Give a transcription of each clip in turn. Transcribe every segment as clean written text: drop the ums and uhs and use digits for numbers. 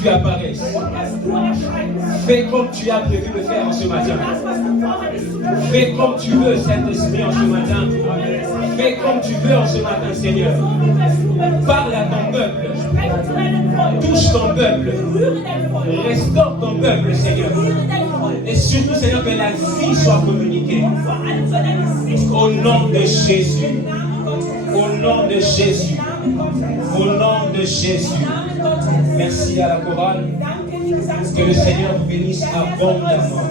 Tu apparaisses. Fais comme tu as prévu de faire en ce matin. Fais comme tu veux, Saint-Esprit, en ce matin. Fais comme tu veux en ce matin, Seigneur. Parle à ton peuple. Touche ton peuple. Restaure ton peuple, Seigneur. Et surtout, Seigneur, que la vie soit communiquée. Au nom de Jésus. Au nom de Jésus. Au nom de Jésus. Merci à la chorale. Que le Seigneur vous bénisse abondamment.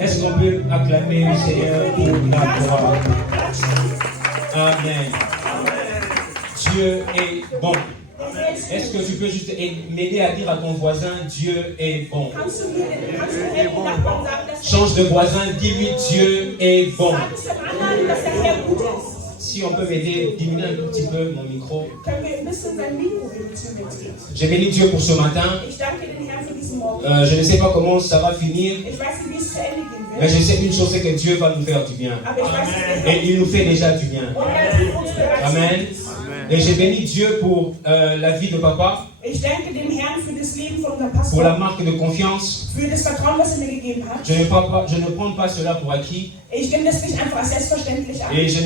Est-ce qu'on peut acclamer le Seigneur pour la chorale? Amen. Dieu est bon. Est-ce que tu peux juste m'aider à dire à ton voisin, Dieu est bon? Change de voisin, dis-lui, Dieu est bon. Si on peut m'aider, diminuer un tout petit peu mon micro. J'ai béni Dieu pour ce matin. Je ne sais pas comment ça va finir. Mais je sais une chose, c'est que Dieu va nous faire du bien. Et il nous fait déjà du bien. Amen. Et j'ai béni Dieu pour la vie de papa. Pour la marque de confiance. Je ne prends pas cela pour acquis. Et je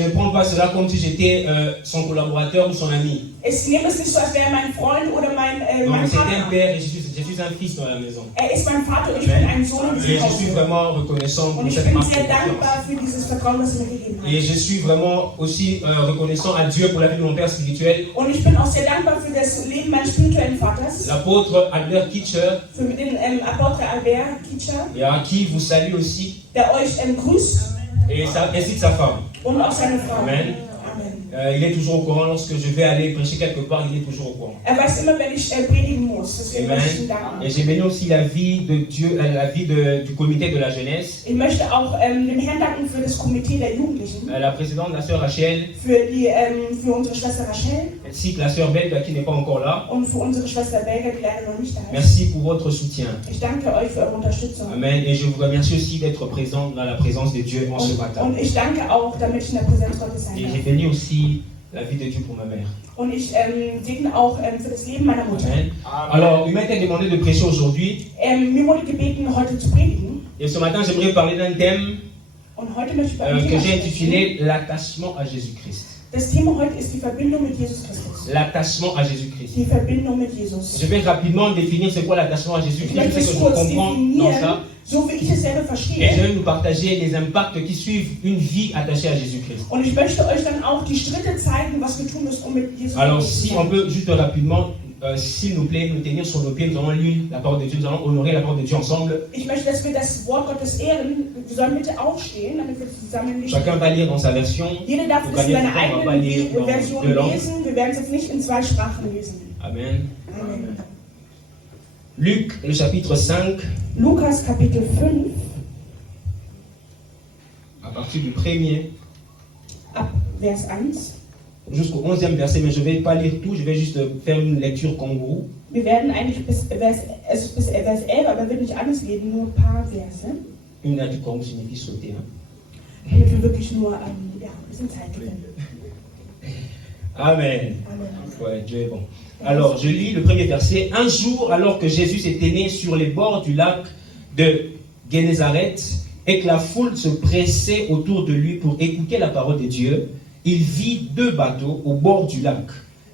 ne prends pas cela comme si j'étais son collaborateur ou son ami. Non, c'est un père et je suis un fils dans la maison. Et je suis vraiment reconnaissant pour cette marque de confiance. Et je suis vraiment aussi reconnaissant à Dieu pour la vie de mon père spirituel. L'apôtre Albert Kitscher, et à qui vous salue aussi, et ainsi de sa femme. Amen. Il est toujours au courant lorsque je vais aller prêcher quelque part, il est toujours au courant. Amen. Et j'ai béni aussi la vie de Dieu, la vie du comité de la jeunesse. La présidente, la sœur Rachel. Ainsi que la sœur Belga qui n'est pas encore là. Merci pour votre soutien. Amen. Et je vous remercie aussi d'être présent dans la présence de Dieu en ce matin. Et j'ai béni aussi la vie de Dieu pour ma mère. Und ich segne auch für das Leben meiner Mutter. Amen. Alors, il m'a été demandé de prêcher aujourd'hui. Mir wurde gebeten, heute zu predigen. Et ce matin, j'aimerais parler d'un thème Und heute möchte ich über ein que Thema j'ai sprechen. intitulé l'attachement à Jésus-Christ. Das Thema heute ist die Verbindung mit Jesus Christus. L'attachement à Jésus-Christ. Die Verbindung mit Jesus. Je vais rapidement définir c'est quoi l'attachement à Ich Jésus-Christ, möchte ce que es je kurz comprends dans ça. definieren, so wie ich es selber Et je verstehe. vais nous partager les impacts qui suivent une vie attachée à Jésus-Christ. Und ich möchte euch dann auch die Schritte zeigen, was wir tun müssen, um mit Jesus Alors, zu si sein. on peut juste rapidement, s'il nous plaît, nous tenir sur nos pieds, nous allons lire la parole de Dieu, nous allons honorer la parole de Dieu ensemble. Ich möchte, dass wir das Wort Gottes ehren. Wir sollen bitte aufstehen, damit wir zusammen nicht. Chacun va lire dans sa version. Jeder darf Pour es in gagner seiner du temps, on va pas lire eigenen dans Version deux langues. lesen. Wir werden es jetzt nicht in 2 Sprachen lesen. Amen. Amen. Luc, le chapitre 5, Lukas Kapitel 5, à partir du 1er ab Vers 1. jusqu'au 11e verset, mais je ne vais pas lire tout, je vais juste faire une lecture kangourou. Wir werden eigentlich bis Vers 11, aber wir werden nicht alles lesen, nur ein paar Verse. Une lecture kangourou signifie sauter. Hein. Damit wir wirklich nur ja, ein bisschen Zeit gewinnen. Amen. Amen. Ouais, Dieu est bon. Alors, je lis le premier verset. Un jour, alors que Jésus était né sur les bords du lac de Génézareth et que la foule se pressait autour de lui pour écouter la parole de Dieu, il vit 2 bateaux au bord du lac.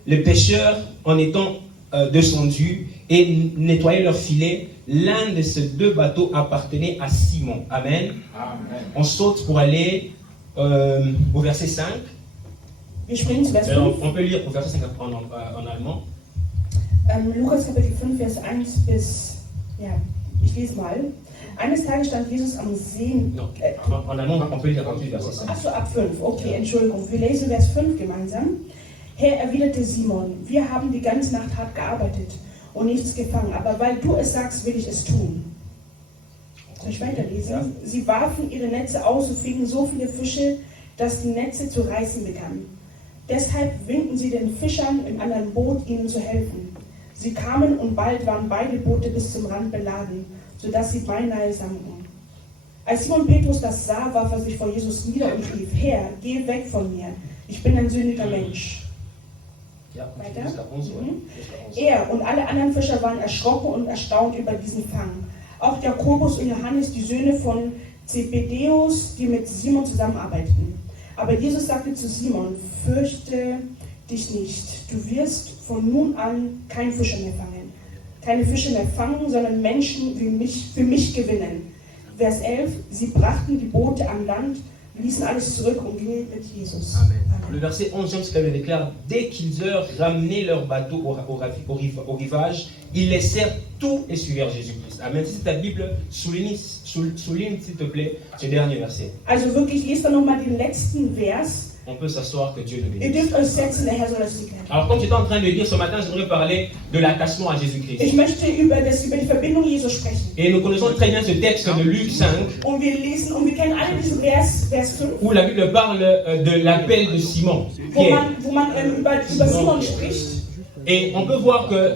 Les pêcheurs, en étant descendus et nettoyaient leurs filets, l'un de ces 2 bateaux appartenait à Simon. Amen. Amen. On saute pour aller au verset 5. Wir springen zu Vers Alors, 5. on peut lire au verset 5 en allemand. Lukas Kapitel 5, Vers 1 bis, ja, ich lese mal. Eines Tages stand Jesus am See. Non, en allemand, on peut lire à partir du verset 5. Achso, ab 5, okay, Entschuldigung. Wir lesen Vers 5 gemeinsam. Herr, erwiderte Simon, wir haben die ganze Nacht hart gearbeitet und nichts gefangen, aber weil du es sagst, will ich es tun. Soll ich weiterlesen? Ja. Sie warfen ihre Netze aus und fingen so viele Fische, dass die Netze zu reißen begannen. Deshalb winkten sie den Fischern im anderen Boot, ihnen zu helfen. Sie kamen und bald waren beide Boote bis zum Rand beladen, sodass sie beinahe sanken. Als Simon Petrus das sah, warf er sich vor Jesus nieder und rief, Herr, geh weg von mir, ich bin ein sündiger Mensch. Ja, Weiter? jusqu'à 11, ouais. Mhm. Jusqu'à 11. Er und alle anderen Fischer waren erschrocken und erstaunt über diesen Fang. Auch Jakobus und Johannes, die Söhne von Zebedeus, die mit Simon zusammenarbeiteten. Aber Jesus sagte zu Simon, fürchte dich nicht, du wirst von nun an kein Fischer mehr fangen. Keine Fische mehr fangen, sondern Menschen für mich gewinnen. Vers 11, sie brachten die Boote an Land, ließen alles zurück und gingen mit Jesus. Amen. Le verset 11, ce qu'elle déclare, dès qu'ils eurent ramené leur bateau au rivage, ils laissèrent tout et suivirent Jésus-Christ. Amen. Si c'est ta Bible, souligne s'il te plaît ce dernier verset. Also wirklich, lest doch nochmal den letzten Vers. On peut s'asseoir, que Dieu nous Ihr bénisse. dürft euch setzen, der Herr soll es segnen. Alors, comme j'étais en train de le dire ce matin, j'aimerais parler de l'attachement à Jésus-Christ. Ich möchte über die Verbindung Jesus sprechen. Et nous connaissons très bien ce texte de Luc 5, Und wir kennen alle diesen Vers 5, où la Bible parle de l'appel de Simon, Pierre. wo man über Simon spricht. Et on peut voir que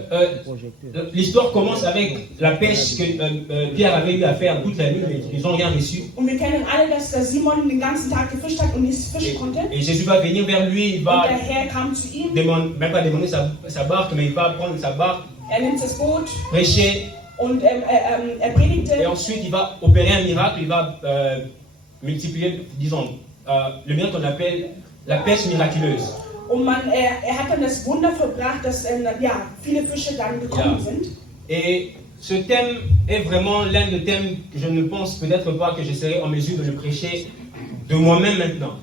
l'histoire commence avec la pêche que Pierre avait eu à faire toute la nuit, mais ils n'ont rien reçu. Und wir kennen alle, dass der Simon den ganzen Tag gefischt hat und nichts fischen konnte. Et Jésus va venir vers lui, il Und va der Herr kam zu ihm, même pas demander sa barque, mais il va prendre sa barque, nimmt das Boot prêcher, und predigte. et ensuite il va opérer un miracle, il va multiplier, disons, le miracle qu'on appelle la pêche miraculeuse. Und er hat dann das Wunder vollbracht, dass viele Fische dann gekommen sind. Et ce thème est vraiment l'un des thèmes que je ne pense peut-être pas que je serai en mesure de le prêcher de moi-même maintenant.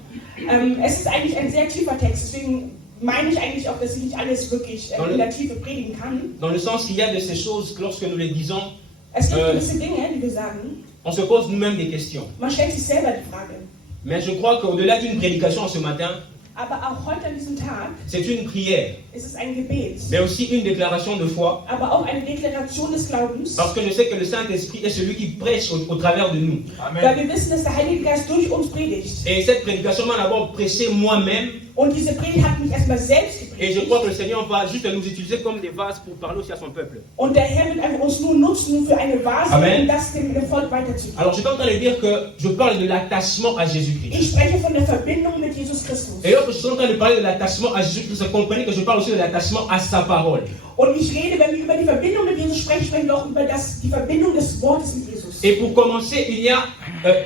Es ist eigentlich ein sehr tiefer Text, deswegen meine ich eigentlich auch, dass ich nicht alles wirklich in der Tiefe predigen kann. Dans le sens qu'il y a de ces choses que lorsque nous les disons, Es gibt gewisse Dinge, die wir sagen, on se pose nous-mêmes des questions. man stellt sich selber die Frage. Mais je crois qu'au-delà d'une prédication ce matin, Aber auch heute an diesem Tag c'est une prière, ist es ein Gebet, mais aussi une déclaration de foi. aber auch eine Deklaration des Glaubens, Parce que je sais que le Saint-Esprit est celui qui prêche au travers de nous. weil wir wissen, dass der Heilige Geist durch uns predigt. Et cette prédication m'a d'abord prêché moi-même Und diese Predigt hat mich erstmal selbst Et je geprägt. crois que le Seigneur va juste nous utiliser comme des vases pour parler aussi à son peuple. Und der Herr wird einfach uns nur nutzen für eine Vase, Amen. um das dem Volk weiterzugeben. Alors, j'étais en train de dire que je parle de l'attachement à Jésus-Christ. Ich spreche von der Verbindung mit Jesus Christus. Et lorsque je suis en train de parler de l'attachement à Jésus-Christ, comprenez que je parle aussi de l'attachement à sa parole. Und ich rede, wenn wir über die Verbindung mit Jesus sprechen, sprechen wir auch über die Verbindung des Wortes mit Jesus. Et pour commencer, il y a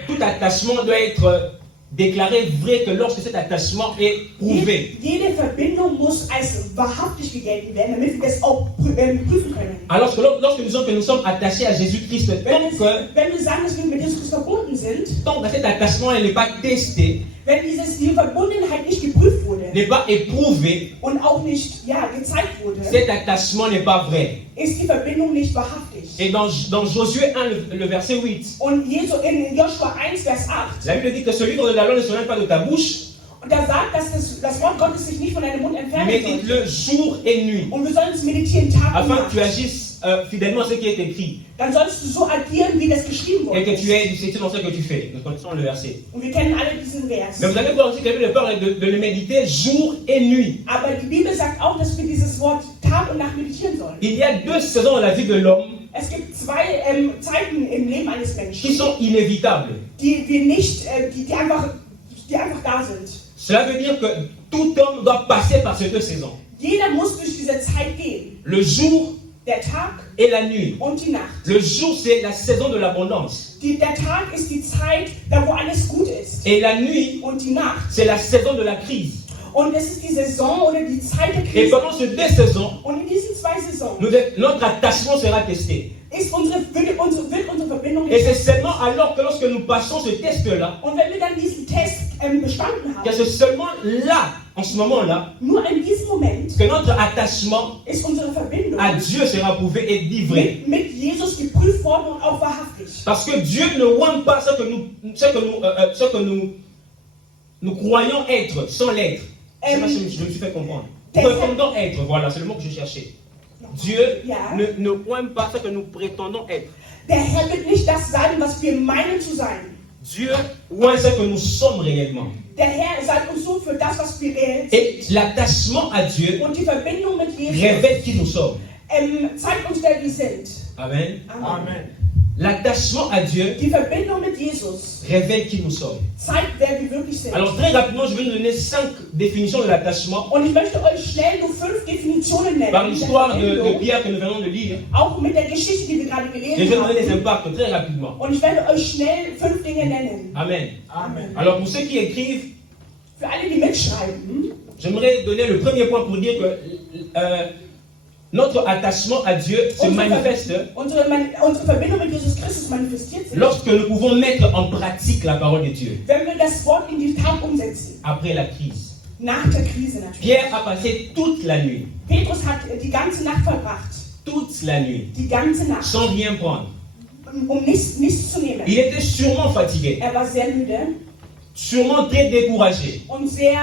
tout attachement doit être déclaré vrai que lorsque cet attachement est prouvé. Jede Verbindung muss als wahrhaftig gelten werden, damit wir das auch prüfen können. Alors lorsque nous disons que nous sommes attachés à Jésus-Christ, Wenn wir sagen, dass wir mit Jesus Christus verbunden sind, tant que cet attachement n'est pas testé, wenn die Verbundenheit nicht geprüft wurde n'est pas éprouvé, und auch nicht gezeigt wurde, cet attachement n'est pas vrai. ist die Verbindung nicht wahrhaftig. Et dans Josué 1, le verset 8, Und in Joshua 1, Vers 8, la Bible dit que ce livre de la loi ne se lève pas de ta bouche, und da sagt, dass das Wort Gottes sich nicht von deinem Mund entfernen soll. médite-le jour et nuit, Und wir sollen es meditieren Tag und afin que Nacht. tu agisses fidèlement à ce qui est écrit, Dann sollst du so agieren, wie das geschrieben et worden que ist. tu aies du succès dans ce que tu fais. Nous connaissons le verset. Und wir kennen alle diesen Vers. Mais vous allez voir aussi que la Bible parle de le méditer jour et nuit. Aber die Bibel sagt auch, dass wir dieses Wort Tag und Nacht meditieren sollen. Il y a deux saisons dans la vie de l'homme Es gibt zwei Zeiten im Leben eines qui Menschen, sont inévitables. die wir nicht, die einfach da sind. Cela veut dire que tout homme doit passer par ces deux saisons. Jeder muss durch diese Zeit gehen. Le jour Der Tag et la nuit. und die Nacht. Le jour, c'est la saison de l'abondance. Der Tag ist die Zeit, da wo alles gut ist. Et la nuit, Und die Nacht. c'est la saison de la crise. Und es ist die Saison oder die Zeit der Et Krise. pendant ces deux saisons, Und in diesen zwei Saisonen notre attachement sera testé. wird unsere Verbindung Et c'est getestet. seulement alors que lorsque nous passons ce test-là, Und wenn wir dann diesen Test bestanden que haben, c'est seulement là, en ce moment-là, nur in diesem Moment que notre attachement ist unsere Verbindung à Dieu sera prouvé et dit vrai. mit Jesus geprüft worden und auch wahrhaftig. Parce que Dieu ne voit pas ce que nous croyons être sans l'être. Je sais pas si je me suis fait comprendre. Prétendons être, voilà, c'est le mot que je cherchais. Dieu ne pointe pas ce que nous prétendons être. Der Herr wird nicht das sein, was wir meinen zu sein. Dieu pointe ce que nous sommes réellement. Der Herr sagt uns so für das, was wir reell Et sind. l'attachement à Dieu Und die Verbindung mit Jesus révèle qui nous sommes. zeigt uns, wer wir sind. Amen. Amen. L'attachement à Dieu Die Verbindung mit Jesus révèle qui nous sommes. zeigt, wer wir wirklich sind. Alors très rapidement, je vais nous donner 5 définitions de l'attachement Und ich möchte euch schnell nur 5 Definitionen nennen. par dieser l'histoire de Verbindung, Pierre que nous venons de lire. auch mit der Geschichte, die wir gerade Et je vais gelesen vous donner des haben. impacts très rapidement. Und ich werde euch schnell 5 Dinge nennen. Amen. Amen. Alors pour ceux qui écrivent, Für alle, die mitschreiben, j'aimerais donner le premier point pour dire que notre attachement à Dieu se manifeste unsere Verbindung mit Jesus Christus manifestiert sich, lorsque nous pouvons mettre en pratique la parole de Dieu wenn wir das Wort in die Tat umsetzen. après la crise. Nach der Krise natürlich. Pierre a passé toute la nuit, Petrus hat die ganze Nacht verbracht. toute la nuit, Die ganze Nacht. sans rien prendre. Nichts zu nehmen. Il était sûrement fatigué, Er war sehr müde sûrement très découragé. und sehr,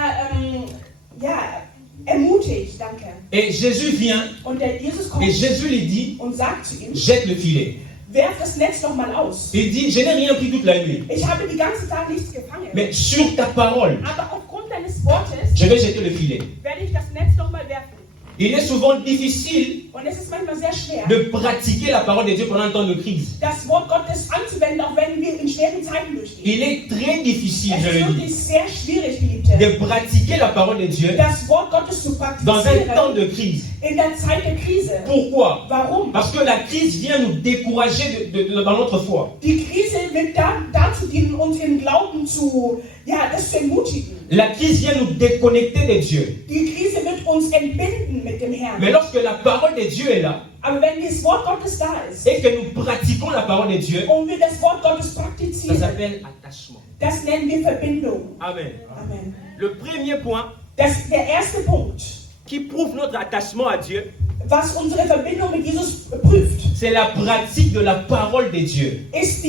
ermutigt, danke. Et Jésus vient Und der Jesus kommt et Jésus lui dit, und sagt zu ihm, jette le filet. werf das Netz doch mal aus. Il dit, je n'ai rien pris toute la nuit, Ich habe die ganze Tag nichts gefangen. mais sur ta parole, Aber aufgrund deines Wortes je vais jeter le filet. werde ich das Netz doch mal werfen. Il est souvent difficile Und es ist manchmal sehr schwer, de pratiquer la parole de Dieu pendant un temps de crise. das Wort Gottes anzuwenden, auch wenn wir in schweren Zeiten durchgehen. Il est très difficile, Es je ist le wirklich dis, sehr schwierig, Geliebte, de pratiquer la parole de Dieu das Wort Gottes zu dans un temps praktizieren de crise. in der Zeit der Krise. Pourquoi? Warum? Parce que la crise vient nous décourager dans notre foi. Die Krise wird dazu dienen, uns im Glauben das zu ermutigen. La crise vient nous déconnecter de Dieu. Die Krise wird uns entbinden mit dem Herrn. Mais lorsque la parole de Dieu est là Aber wenn das Wort Gottes da ist et que nous pratiquons la parole de Dieu, und wir das Wort Gottes ça praktizieren, s'appelle attachement. das nennen wir Verbindung. Amen. Amen. Le premier point Der erste Punkt, qui prouve notre attachement à Dieu, was unsere Verbindung mit Jesus prüft, c'est la pratique de la parole de Dieu. ist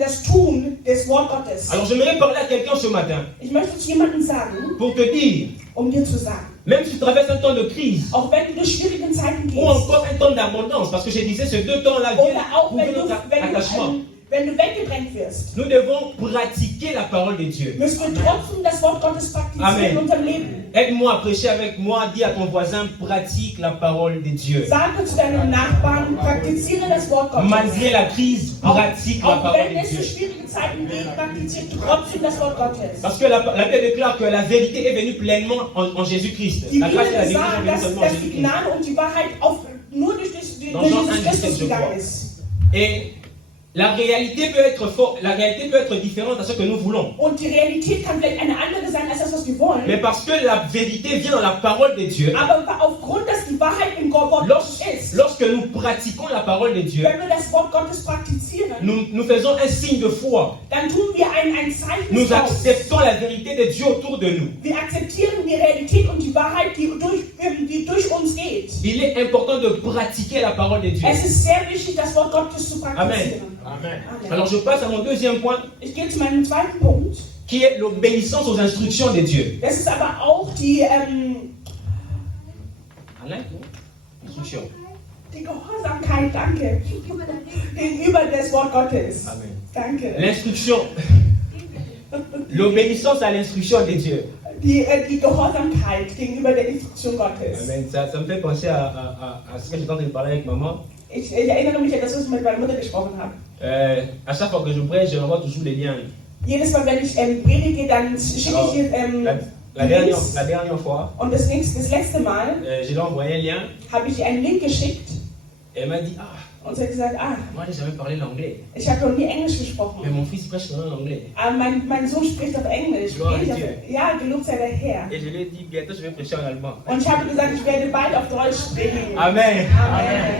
das Tun des Wort Gottes. Alors j'aimerais parler à quelqu'un ce matin Ich möchte zu jemandem sagen, pour te dire, dir zu sagen, même si tu traverses un temps de crise auch wenn du durch schwierigen Zeiten ou gehst, encore un temps d'abondance, parce que je disais ces deux temps-là viennent oder auch prouver wenn notre attachement. wenn du weggedrängt wirst, nous devons pratiquer la parole de Dieu. müssen wir trotzdem das Wort Gottes praktizieren Amen. in unserem Leben. Aide-moi à prêcher avec moi, dis à ton voisin, pratique la parole de Dieu. Sage zu deinem Nachbarn, praktiziere das Wort Gottes. Malgré la crise, pratique la Auch parole wenn de es so Dieu. schwierige Zeiten gibt, praktiziere trotzdem das Wort Gottes. Parce que la Bible déclare que la vérité est venue pleinement en Jésus-Christ. Die La Bibel grâce et la vérité sagt, sont venues dass, seulement en dass die Jésus-Christ. Gnade und die Wahrheit nur durch Dans Jean 1, Jesus 17, Christus je crois. gegangen ist. Et la réalité peut être différente à ce que nous voulons. Und die Realität kann vielleicht eine andere sein als das, was wir wollen. Mais parce que la vérité vient dans la parole de Dieu, Aber aufgrund, dass die Wahrheit im Wort Gottes ist, lorsque nous pratiquons la parole de Dieu, wenn wir das Wort Gottes praktizieren, nous faisons un signe de foi. dann tun wir ein Zeichen Nous des Glaubens. acceptons la vérité de Dieu autour de nous. Wir akzeptieren die Realität und die Wahrheit, die durch uns geht. Il est important de pratiquer la parole de Dieu. Es ist sehr wichtig, das Wort Gottes zu praktizieren. Amen. Amen. Alors je passe à mon deuxième point, Ich gehe zu meinem zweiten Punkt. qui est l'obéissance aux instructions de Dieu. Das ist aber auch die Instruction. Gehorsamkeit, danke, gegenüber das Wort Gottes. Amen. Danke. L'instruction. L'obéissance à l'instruction de Dieu. Die Gehorsamkeit gegenüber der Instruktion Gottes. Amen. Ça me fait penser à ce que j'étais en train de parler avec maman. Ich erinnere mich an das, was ich mit meiner Mutter gesprochen habe. À chaque fois que je prêche, je renvoie toujours les liens. Jedes Mal, wenn ich predige, dann schicke Alors, ich dir la dernière fois, und das letzte Mal je lui ai envoyé un lien habe ich ihr einen Link geschickt et elle m'a dit und sie hat gesagt, moi j'ai jamais parlé l'anglais. ich habe noch nie Englisch Mais gesprochen. mon fils prêche seulement l'anglais. Aber mein Sohn spricht doch Englisch. Gloire Geht à doch- Dieu. Ja, gelobt sei der Herr. Et je lui ai dit bientôt je vais prêcher en allemand. Und ich habe gesagt, ich werde bald auf Deutsch sprechen. Amen. Amen.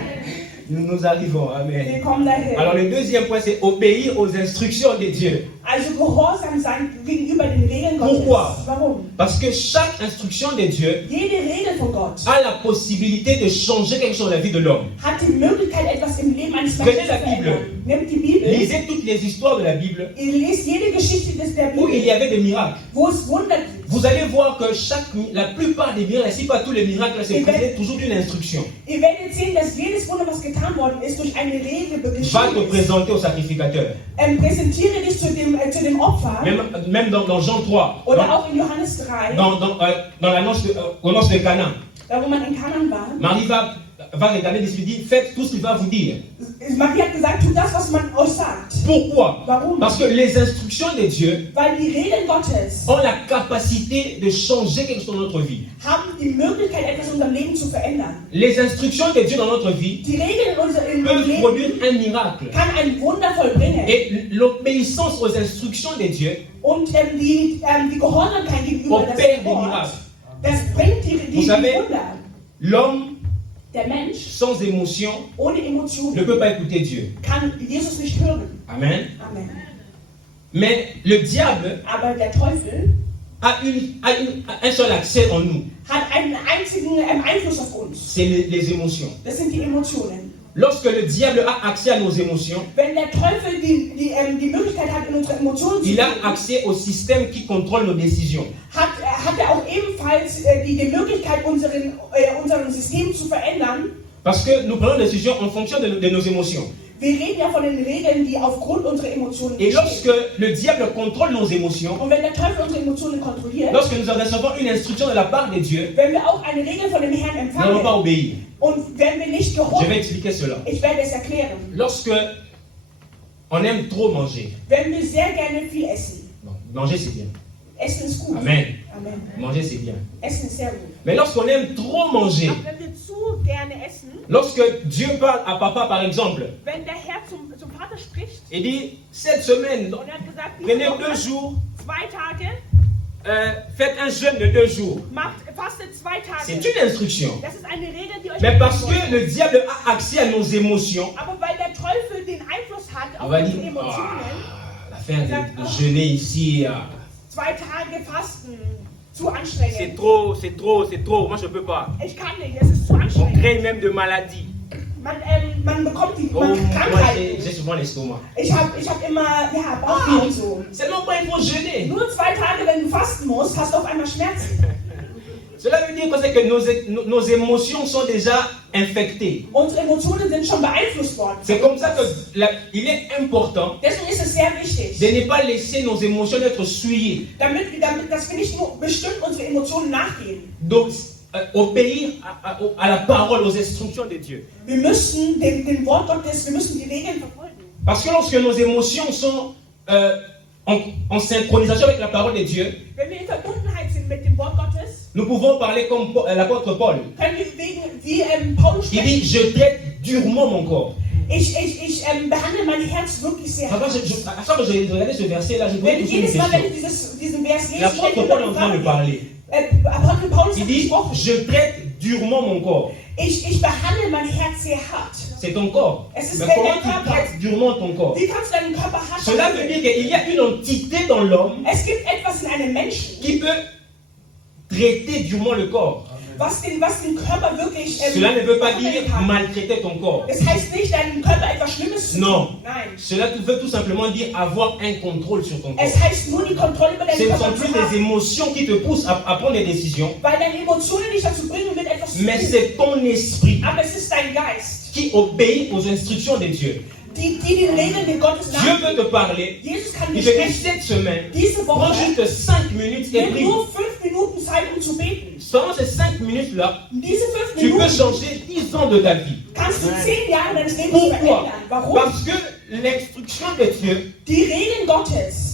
Nous arrivons. Amen. Wir kommen dahin. Alors le deuxième point, c'est obéir aux instructions de Dieu. Also gehorsam sein gegenüber den Regeln Gottes. Pourquoi? Warum? Parce que chaque instruction de Dieu Jede Regel von Gott a la possibilité de changer quelque chose dans la vie de l'homme. hat die Möglichkeit, etwas im Leben eines Prenez Menschen zu la Bible. verändern. Nehmt die Bibel, Lisez toutes les histoires de la Bible ihr lest jede Geschichte der où il y Bibel, avait des miracles. wo es Wunder gibt. Vous allez voir que la plupart des miracles, si pas tous les miracles, se présentent toujours d'une instruction. Ihr werdet sehen, dass jedes Wunder, was getan worden ist, durch eine Regel Va te geschehen ist. présenter au sacrificateur. Präsentiere dich zu dem Opfer. Même dans Jean 3, Oder auch in Johannes 3, dans l'annonce aux noces de Cana. da wo man in Kanan war. Marie va regarder les disciples et dit faites tout ce qu'il va vous dire. Marie hat gesagt, tut das, was man euch sagt. Pourquoi? Warum? Parce que les instructions de Dieu Weil die Regeln Gottes ont la capacité de changer quelque chose dans notre vie. haben die Möglichkeit, etwas in unserem Leben zu verändern. Les instructions de Dieu dans notre vie Die Regeln in unserem peuvent Leben produire un miracle. kann ein Wunder vollbringen. Et l'obéissance aux instructions de Dieu Und die Gehorsamkeit gegenüber das opère des Wort, miracles. das bringt die Vous savez, Wunder. L'homme Der Mensch sans émotion ohne Emotionen ne peut pas écouter Dieu. kann Jesus nicht hören. Amen. Amen. Mais le diable Aber der Teufel a un seul accès en nous, hat einen einzigen Einfluss auf uns. c'est les émotions. Das sind die Emotionen. Lorsque le diable a accès à nos émotions, Wenn der Teufel die Möglichkeit hat, in unsere Emotionen zu il a gehen, accès au système qui contrôle nos décisions. hat er auch ebenfalls die Möglichkeit, unser System zu verändern. Parce que nous prenons des décisions en fonction de nos émotions. Wir reden ja von den Regeln, die aufgrund unserer Emotionen Et bestehen. lorsque le diable contrôle nos émotions, Und wenn der Teufel unsere Emotionen kontrolliert, lorsque nous recevons une instruction de la part de Dieu, wenn wir auch eine Regel von dem Herrn nous n'allons pas empfangen obéir. und wenn wir nicht Je vais gehorchen, expliquer cela. ich werde es erklären. Lorsque on aime trop manger, Wenn wir sehr gerne viel essen, bon, manger c'est bien. Essen ist gut. Amen. Amen. Manger c'est bien. Essen ist sehr gut. Mais lorsqu'on aime trop manger, Aber wenn wir zu gerne essen, lorsque Dieu parle à papa par exemple, wenn der Herr zum Vater spricht il dit cette semaine, und er hat gesagt, prenez diese Woche, 2 jours, 2 Tage, faites un jeûne de 2 jours. fastet 2 C'est Tage. une instruction. Das ist eine Regel, die euch Mais parce gegeben que le diable a accès à nos émotions, Aber weil der Teufel den Einfluss hat on auf va unsere dire Emotionen, l'affaire de jeûner ici, 2 Tage Fasten, zu c'est anstrengend. trop, moi je peux pas. Ich kann nicht, es ist zu On anstrengend. crée même de maladies. Man bekommt Oh, man moi Krankheiten. j'ai souvent l'estomac. Ich hab immer Bauchweh und so. Seulement quand il faut jeûner. Nur 2 Tage, wenn du fasten musst, hast du auf einmal Schmerzen. Cela veut dire que nos émotions sont déjà infectées. Unsere Emotionen sind schon beeinflusst worden. C'est comme ça qu'il est important Deswegen ist es sehr wichtig, de ne pas laisser nos émotions être souillées. dass wir nicht nur bestimmt unsere Emotionen nachgehen. Donc, obéir à la parole, aux instructions de Dieu. Wir müssen dem Wort Gottes, wir müssen die Regeln verfolgen. Parce que lorsque nos émotions sont en synchronisation avec la parole de Dieu, Wenn wir in Verbundenheit sind mit dem Wort Gottes, nous pouvons parler comme l'apôtre Paul. können wir wie Paulus Il sprechen. dit, je traite durement mon corps. Ich behandle mein Herz wirklich sehr À hart. chaque fois que je regardais ce verset-là, je voulais poser une Jedes Mal, wenn question. ich diesen Vers lese, L'apôtre Paul est en train de parler. Apostel Paulus Il hat dit, gesprochen. je traite durement mon corps. Ich behandle mein Herz sehr hart. C'est ton corps. Es ist Mais dein comment tu Körper. traites durement ton corps? Wie kannst du deinen Körper hart Cela veut behandeln? dire qu'il y a une entité dans l'homme Es gibt etwas in einem Menschen, qui peut traiter durement le corps. was den Körper wirklich Cela ne veut pas dire verwandelt kann. maltraiter ton corps. Das heißt nicht, deinem Körper etwas Schlimmes zu Non. tun. Nein. Cela veut tout simplement dire avoir un contrôle sur ton corps. Es heißt nur, die Kontrolle über Ce deinen ne sont Körper plus zu des haben. émotions qui te poussent à prendre des décisions, Weil deine Emotionen dich dazu bringen, mit etwas zu mais tun. c'est ton esprit Aber es ist dein Geist, qui obéit aux instructions de Dieu. die den Regeln des Gottes Dieu nachgehen. veut te parler. Jesus kann Il dir te dit sprechen. cette semaine, Diese prends Woche juste 5 minutes et nimm prie. nur 5 Minuten Zeit, um zu beten. Pendant ces 5 minutes-là, Diese 5 tu peux Minuten changer 10 ans de ta vie. kannst du 10 Jahre deines Lebens Pourquoi? verändern. Warum? Parce que l'instruction de Dieu Die Regeln Gottes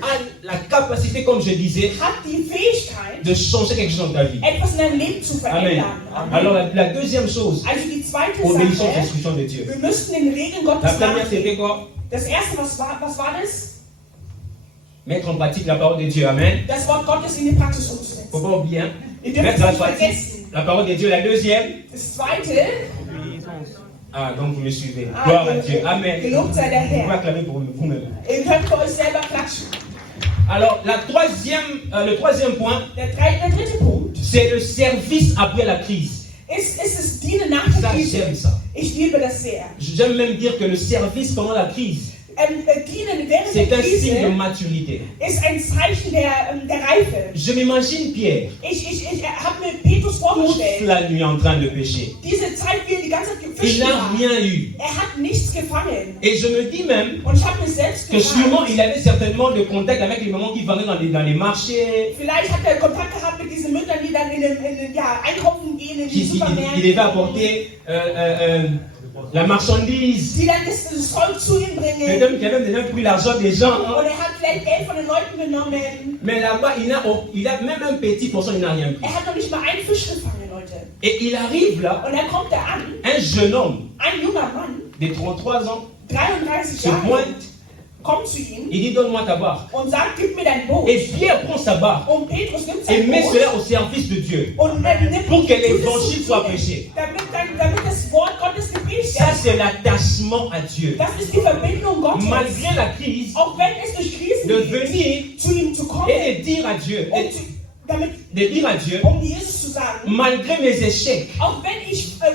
a la capacité, comme je disais, hat die Fähigkeit, de changer quelque chose dans ta vie. etwas in deinem Leben zu Amen. verändern. Amen. Alors la deuxième chose, Also die zweite obéissons aux Sache, instructions de Dieu. wir müssten den Regeln La Gottes première, nachgehen. c'était quoi? Das erste, was war das? Mettre en pratique la parole de Dieu. Amen. Das Wort Gottes in die Praxis Faut umzusetzen. pas oublier. Hein? Ihr dürft Mettre es en nicht pratique vergessen. la parole de Dieu. La deuxième. Das zweite, Ah, donc vous me suivez. Gloire à Dieu. Amen. gelobt sei der Vous pouvez Herr. acclamer pour vous-même. Ihr könnt für euch selber klatschen. Alors, le troisième point, Der dritte Punkt c'est le service après la crise. ist das Dienen nach der Ça, Krise. j'aime ça. Ich liebe das sehr. J'aime même dire que le service pendant la crise, Dienen während c'est der un signe de Krise maturité. ist ein Zeichen der Reife. Je m'imagine Pierre, Ich habe mir Petrus toute vorgestellt, la nuit en train de pêcher. diese Zeit, wie er die ganze Zeit Il gefischt n'a war. rien eu. Er hat nichts gefangen. Et je me dis même Und ich habe mir selbst que sûrement gefragt, il avait certainement de contact avec les mamans qui vendaient dans les marchés, vielleicht hat er Kontakt gehabt mit diesen Müttern, die dann einkaufen gehen in die qui Supermärkte. devaient apporter la marchandise. Die dann das Zeug zu ihm bringen. Peut-être qu'il a même déjà pris l'argent des gens. Hein. Und er hat vielleicht Geld von den Leuten genommen. Mais là-bas, il a même un petit pourcent, il n'a rien pris. Er hat noch nicht mal einen Fisch gefangen, Leute. Et il arrive là, Und er kommt da an, un jeune homme ein junger Mann, de 33 ans 33 se Jahre, pointe, kommt zu ihm il dit donne-moi ta barque. und sagt, gib mir dein Boot. Et Pierre prend sa barque Und Petrus nimmt et sein met Boot cela au service de Dieu. und nimmt Pour que tut es l'évangile zu soit tun, prêché. damit das Wort Gottes gepredigt Ça, wird. c'est l'attachement à Dieu. Das ist die Verbindung Gottes. Malgré la crise, Auch wenn es durch Krisen de geht, venir zu ihm zu kommen, et de dire à Dieu, de dire à Dieu, Jesus zu sagen, malgré mes échecs, auch wenn ich falle,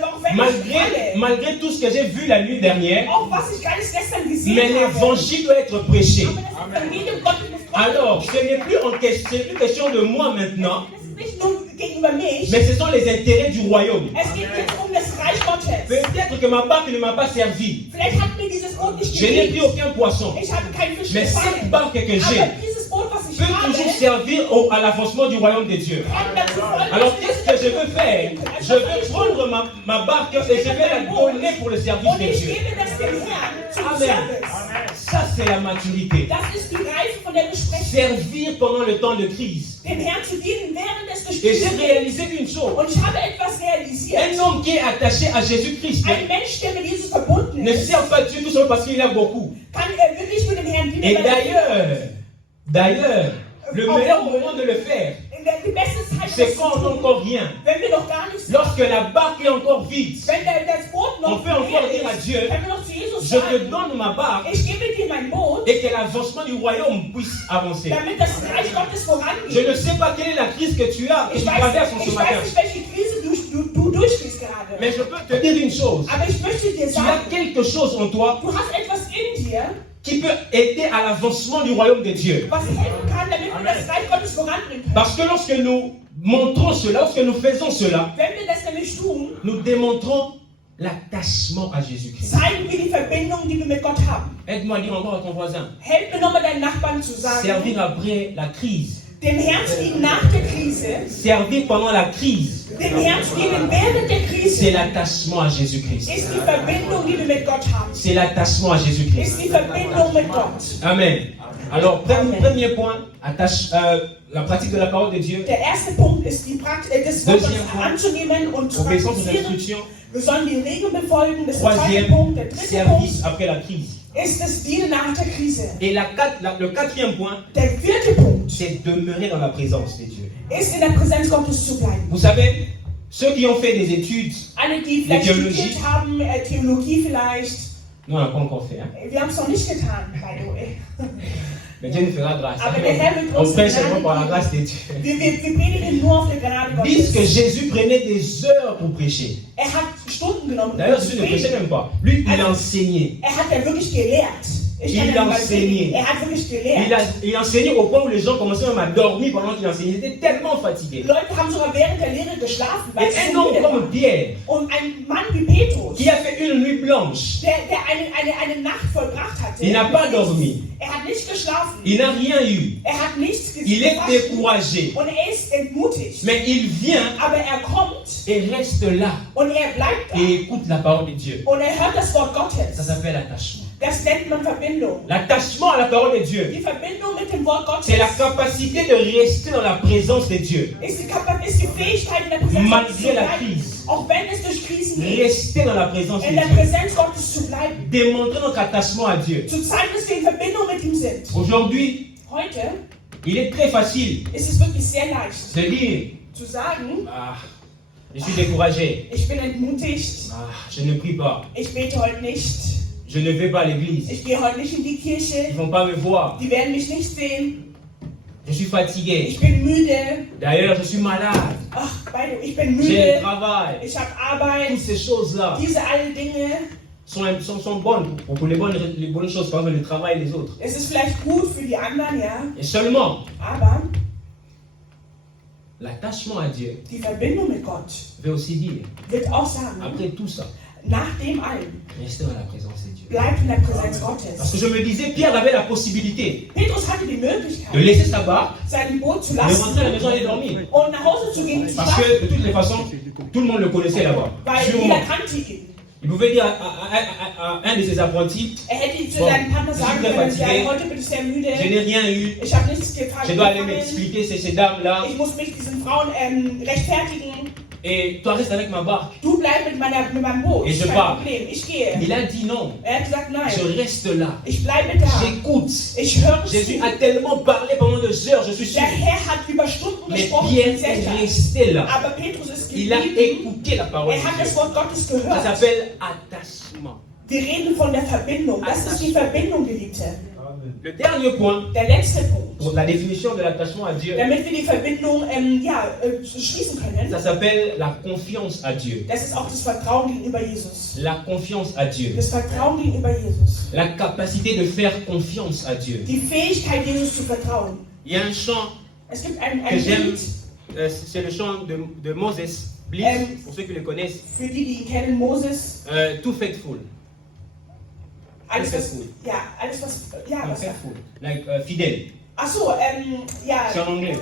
malgré tout ce que j'ai vu la nuit dernière, auch was ich alles gestern gesehen mais habe, l'évangile doit être prêché. aber das Evangelium Gottes muss kommen. Alors, ce n'est plus question de moi maintenant, Das ist nicht nur gegenüber mich, mais ce sont les intérêts du royaume. es geht jetzt um das Reich Gottes. Peut-être que ma barque ne m'a pas servi. Vielleicht hat mir dieses Boot nicht Je n'ai pris gedient. aucun poisson. Ich habe keinen Fisch Mais cette gefangen. barque que j'ai Aber dieses Boot, was ich peut habe, toujours servir à l'avancement du royaume de Dieu. kann dazu folgen, Alors, dass qu'est-ce que je veux faire? Je veux prendre ma barque et je vais la donner pour le service und de ich Dieu. gebe das dem Herrn zum Amen. Service. Ça, c'est la maturité. Das ist die Reife, von der wir sprechen. Servir pendant le temps de crise. Dem Herrn zu dienen, während es durch Et j'ai Krisen geht. réalisé une chose. Und ich habe etwas realisiert. Un homme qui est attaché à Jésus-Christ Ein Mensch, der mit Jesus verbunden ne ist, sert pas Dieu tout seul parce qu'il a beaucoup. kann wirklich mit dem Herrn dienen. Et weil er- d'ailleurs, le meilleur moment de le faire, die beste Zeit, c'est das zu quand on n'a tun, encore rien. wenn wir noch gar nichts Lorsque la barque est encore vide, wenn das Boot on noch peut encore leer dire à ist, Dieu, können wir noch zu Jesus je te sagen, donne ma barque ich gebe dir mein Boot, et que l'avancement du royaume puisse avancer. damit das Reich Gottes Je vorangeht. ne sais pas quelle est la crise que tu as, que Ich tu traverses en weiß ce matin. nicht, welche Krise du durchgehst gerade. Mais je peux te dire une chose. Aber ich möchte dir Tu as sagen, quelque chose en toi du hast etwas in dir, qui peut aider à l'avancement du royaume de Dieu. was helfen kann, damit wir das Reich Gottes voranbringen können. Parce que lorsque nous montrons cela, lorsque nous faisons cela, wenn wir das nämlich tun, nous démontrons l'attachement à Jésus-Christ. zeigen wir die Verbindung, die wir mit Gott haben. Aide-moi à dire encore à ton voisin. Helf mir nochmal deinen Nachbarn zu sagen, Servir après la crise. dem Herrn zu dienen nach der Krise, Servir pendant la crise, dem Herrn zu dienen während der c'est Krise, l'attachement à Jésus-Christ. ist die Verbindung, die wir mit Gott haben. C'est l'attachement à Jésus-Christ. Ist die Verbindung mit Gott. Amen. Alors, Amen. premier point, la pratique de la parole de Dieu, Der erste Punkt ist, die das Wort Deuxième point, anzunehmen und zu obéissance aux praktizieren. instructions. Wir sollen die Regeln befolgen. Das ist der zweite Troisième, Punkt. Der dritte service Punkt après la crise. ist das Dienen nach der Krise. Et le quatrième point, Der vierte Punkt c'est demeurer dans la présence de Dieu. ist, in der Präsenz Gottes zu bleiben. Vous savez, ceux qui ont fait des études, Alle, die vielleicht Theologie. studiert haben, Theologie vielleicht, nous on n'a pas encore fait, hein? wir haben es noch nicht getan, by the way. Mais Dieu nous fera grâce. Aber der Herr wird On uns prêche seulement par la Gnade grâce de Dieu. geben. Wir predigen nur auf der Gnade Disent que Gottes. Jésus prenait des heures pour prêcher. Hat Stunden genommen. D'ailleurs, um zu Jésus ne prêchait predigen. même pas. Lui, il enseignait. Hat ja wirklich gelehrt. Ich Il kann ja mal enseignait. predigen. Hat wirklich gelehrt. Il enseignait au point où les gens commençaient même à dormir pendant qu'il enseignait. Ils étaient tellement fatigués. Leute haben sogar während der Lehre geschlafen, weil Et sie un so homme müde comme waren. Pierre, Und ein Mann wie Petrus, qui a fait une nuit blanche, der eine Nacht vollbracht hatte, il n'a pas dormi. hat nicht geschlafen. Il n'a rien eu. Hat nichts Il est gebracht. découragé. Und ist entmutigt. Mais il vient Aber kommt et reste là und bleibt da. et écoute la parole de Dieu. Und hört das Wort Ça Gottes. s'appelle l'attachement. Das nennt man Verbindung. L'attachement à la parole de Dieu, Die Verbindung mit dem Wort Gottes c'est la capacité de rester dans la présence de Dieu. ist die Fähigkeit, in der Präsenz Gottes zu Malgré la bleiben. crise. Auch wenn es durch Krisen geht. Rester dans la présence de In der Dieu. Präsenz Gottes zu bleiben. Démontrer notre attachement à Dieu. Zu zeigen, dass wir in Verbindung mit ihm sind. Aujourd'hui, Heute il est très facile ist es wirklich sehr leicht de dire zu sagen, ah, je suis découragé, ich bin entmutigt, ah, je ne prie pas, ich bete heute nicht, je ne vais pas à l'église, ich gehe heute nicht in die ils Kirche, ne vont pas me voir, die werden mich nicht sehen, je suis fatigué, ich bin müde, d'ailleurs je suis malade, ach, ich bin j'ai müde, un travail. ich habe Arbeit, Toutes ces choses-là diese alle Dinge. sont bonnes pour les bonnes choses, par exemple le travail et les autres. Es ist vielleicht gut für die anderen, ja, Et seulement, aber l'attachement à Dieu die Verbindung mit Gott veut aussi dire, wird auch sagen, après tout ça, nach dem allen, rester dans la présence de Dieu. bleibt in der Präsenz Parce Gottes. que je me disais, Pierre avait la possibilité Petrus hatte die de Möglichkeit, laisser sa barque, sein Boot zu de rentrer à la lassen maison et dormir. und nach Hause zu gehen, zu Parce schlafen, que de toutes les façons, tout le monde le connaissait là-bas. weil Sûrement. jeder kannte ihn. Il pouvait dire à un de ses apprentis, Hätte zu Bon, seinem Partner ich sagen bin können, fatigué. ja, heute bin ich sehr müde, je n'ai rien eu, ich habe nichts getan, je dois aller m'expliquer ces dames-là, ich muss mich diesen Frauen rechtfertigen. et toi reste avec ma barque. Du bleib mit meinem Boot, Et je kein pars. Problem, ich gehe. Il a dit non, Hat gesagt, nein, je reste là, ich bleibe da, j'écoute. ich höre Jésus zu. a tellement parlé pendant 2 heures, je suis sûr. Der Herr hat über Stunden Mais gesprochen, Pierre sehr est stark. resté là. Aber Petrus ist Il a geblieben. écouté la parole Er hat de das Dieu. Wort Gottes Ça gehört. s'appelle attachement. Wir reden von der Verbindung. Das ist die Verbindung, Geliebte. Le dernier point, Der letzte Punkt. pour la définition de l'attachement à Dieu, Damit wir die Verbindung schließen können, ça s'appelle la confiance à Dieu. das ist auch das Vertrauen gegenüber Jesus. La confiance à Dieu. Das Vertrauen gegenüber Jesus. La capacité de faire confiance à Dieu. Die Fähigkeit, Jesus zu vertrauen. Il y a un chant Es gibt ein que j'aime, Lied, c'est le chant de Moses Bliss, pour ceux qui le connaissent, für die ihn kennen, Moses. Too Faithful. Alles was, Faithful. ja, alles was, ja, Too was. Faithful. Like fidèle. Ach so, ja. C'est en anglais.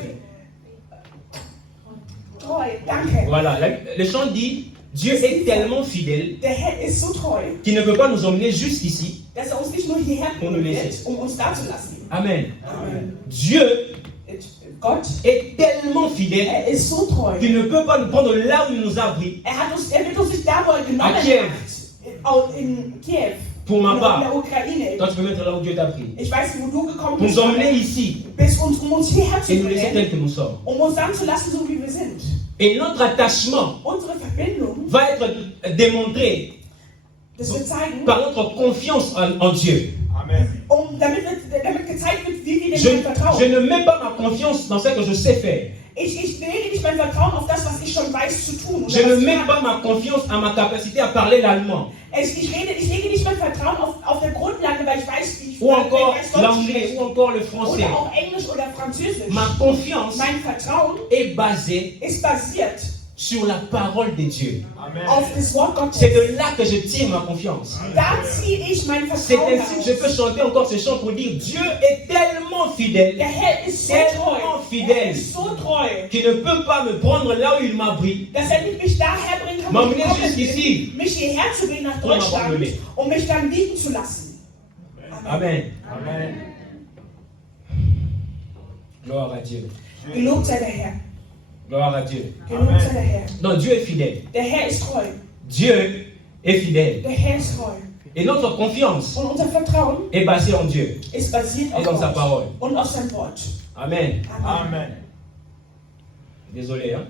Treu, danke. Voilà. Le chant dit Dieu est tellement fidèle Der Herr ist so treu, qu'il ne peut pas nous emmener jusqu'ici. dass uns nicht nur hierher Und bringen lesen. wird, uns da zu lassen. Amen. Amen. Dieu Gott, est tellement fidèle ist so treu. qu'il ne peut pas nous prendre là où il nous a pris. Er wird uns nicht da, wo er genommen À Kiew. hat. Auch in Kiew. Pour ma In part, der Ukraine. toi tu peux mettre là où Dieu t'a pris. Ich weiß nicht, wo du gekommen Pour bist. nous emmener ici Bis uns hierher zu et nous laisser bringen, tels que nous sommes. uns dann zu lassen, so wie wir sind. Et notre attachement Unsere Verbindung, va être démontré das wird zeigen, par notre confiance en Dieu. damit gezeigt wird, wie wir dem Je, Herrn vertrauen. je ne mets pas ma confiance dans ce que je sais faire. Ich lege nicht mein Vertrauen auf das, was ich schon weiß zu tun. Je ne mets pas ma confiance à ma capacité à parler l'allemand. Ich lege nicht mein Vertrauen auf der Grundlage, weil ich weiß, wie ich Ou encore weiß Deutsch l'anglais, spreche. ou encore le français. Oder auch Englisch oder Französisch. Ma confiance Mein Vertrauen est basée ist basiert sur la parole de Dieu. auf das Wort Gottes. C'est de là que je tire ma confiance. Da ziehe ich mein C'est Vertrauen ainsi que je peux heraus. chanter encore ce chant pour dire Dieu est tellement fidèle, Der Herr ist so tellement treu. Er fidèle, ist so treu, qu'il ne peut pas me prendre là où il m'abrite. dass er nicht mich daher bringen kann, wo ich M'emmener gekommen jusqu'ici. bin, mich hierher zu bringen nach Pour Deutschland, m'abandonner. um mich dann liegen zu lassen. Amen. Amen. Gloire à Dieu. Gelobt sei der Herr. Gloire à Dieu. Gelobt sei der Herr. Non, Dieu est fidèle. Der Herr ist treu. Dieu est fidèle. Der Herr ist treu. Et notre confiance Und unser Vertrauen est basée en Dieu ist basiert et auf dans sa Gott parole. und auf sein Wort. Amen. Amen. Amen. Désolé, hein.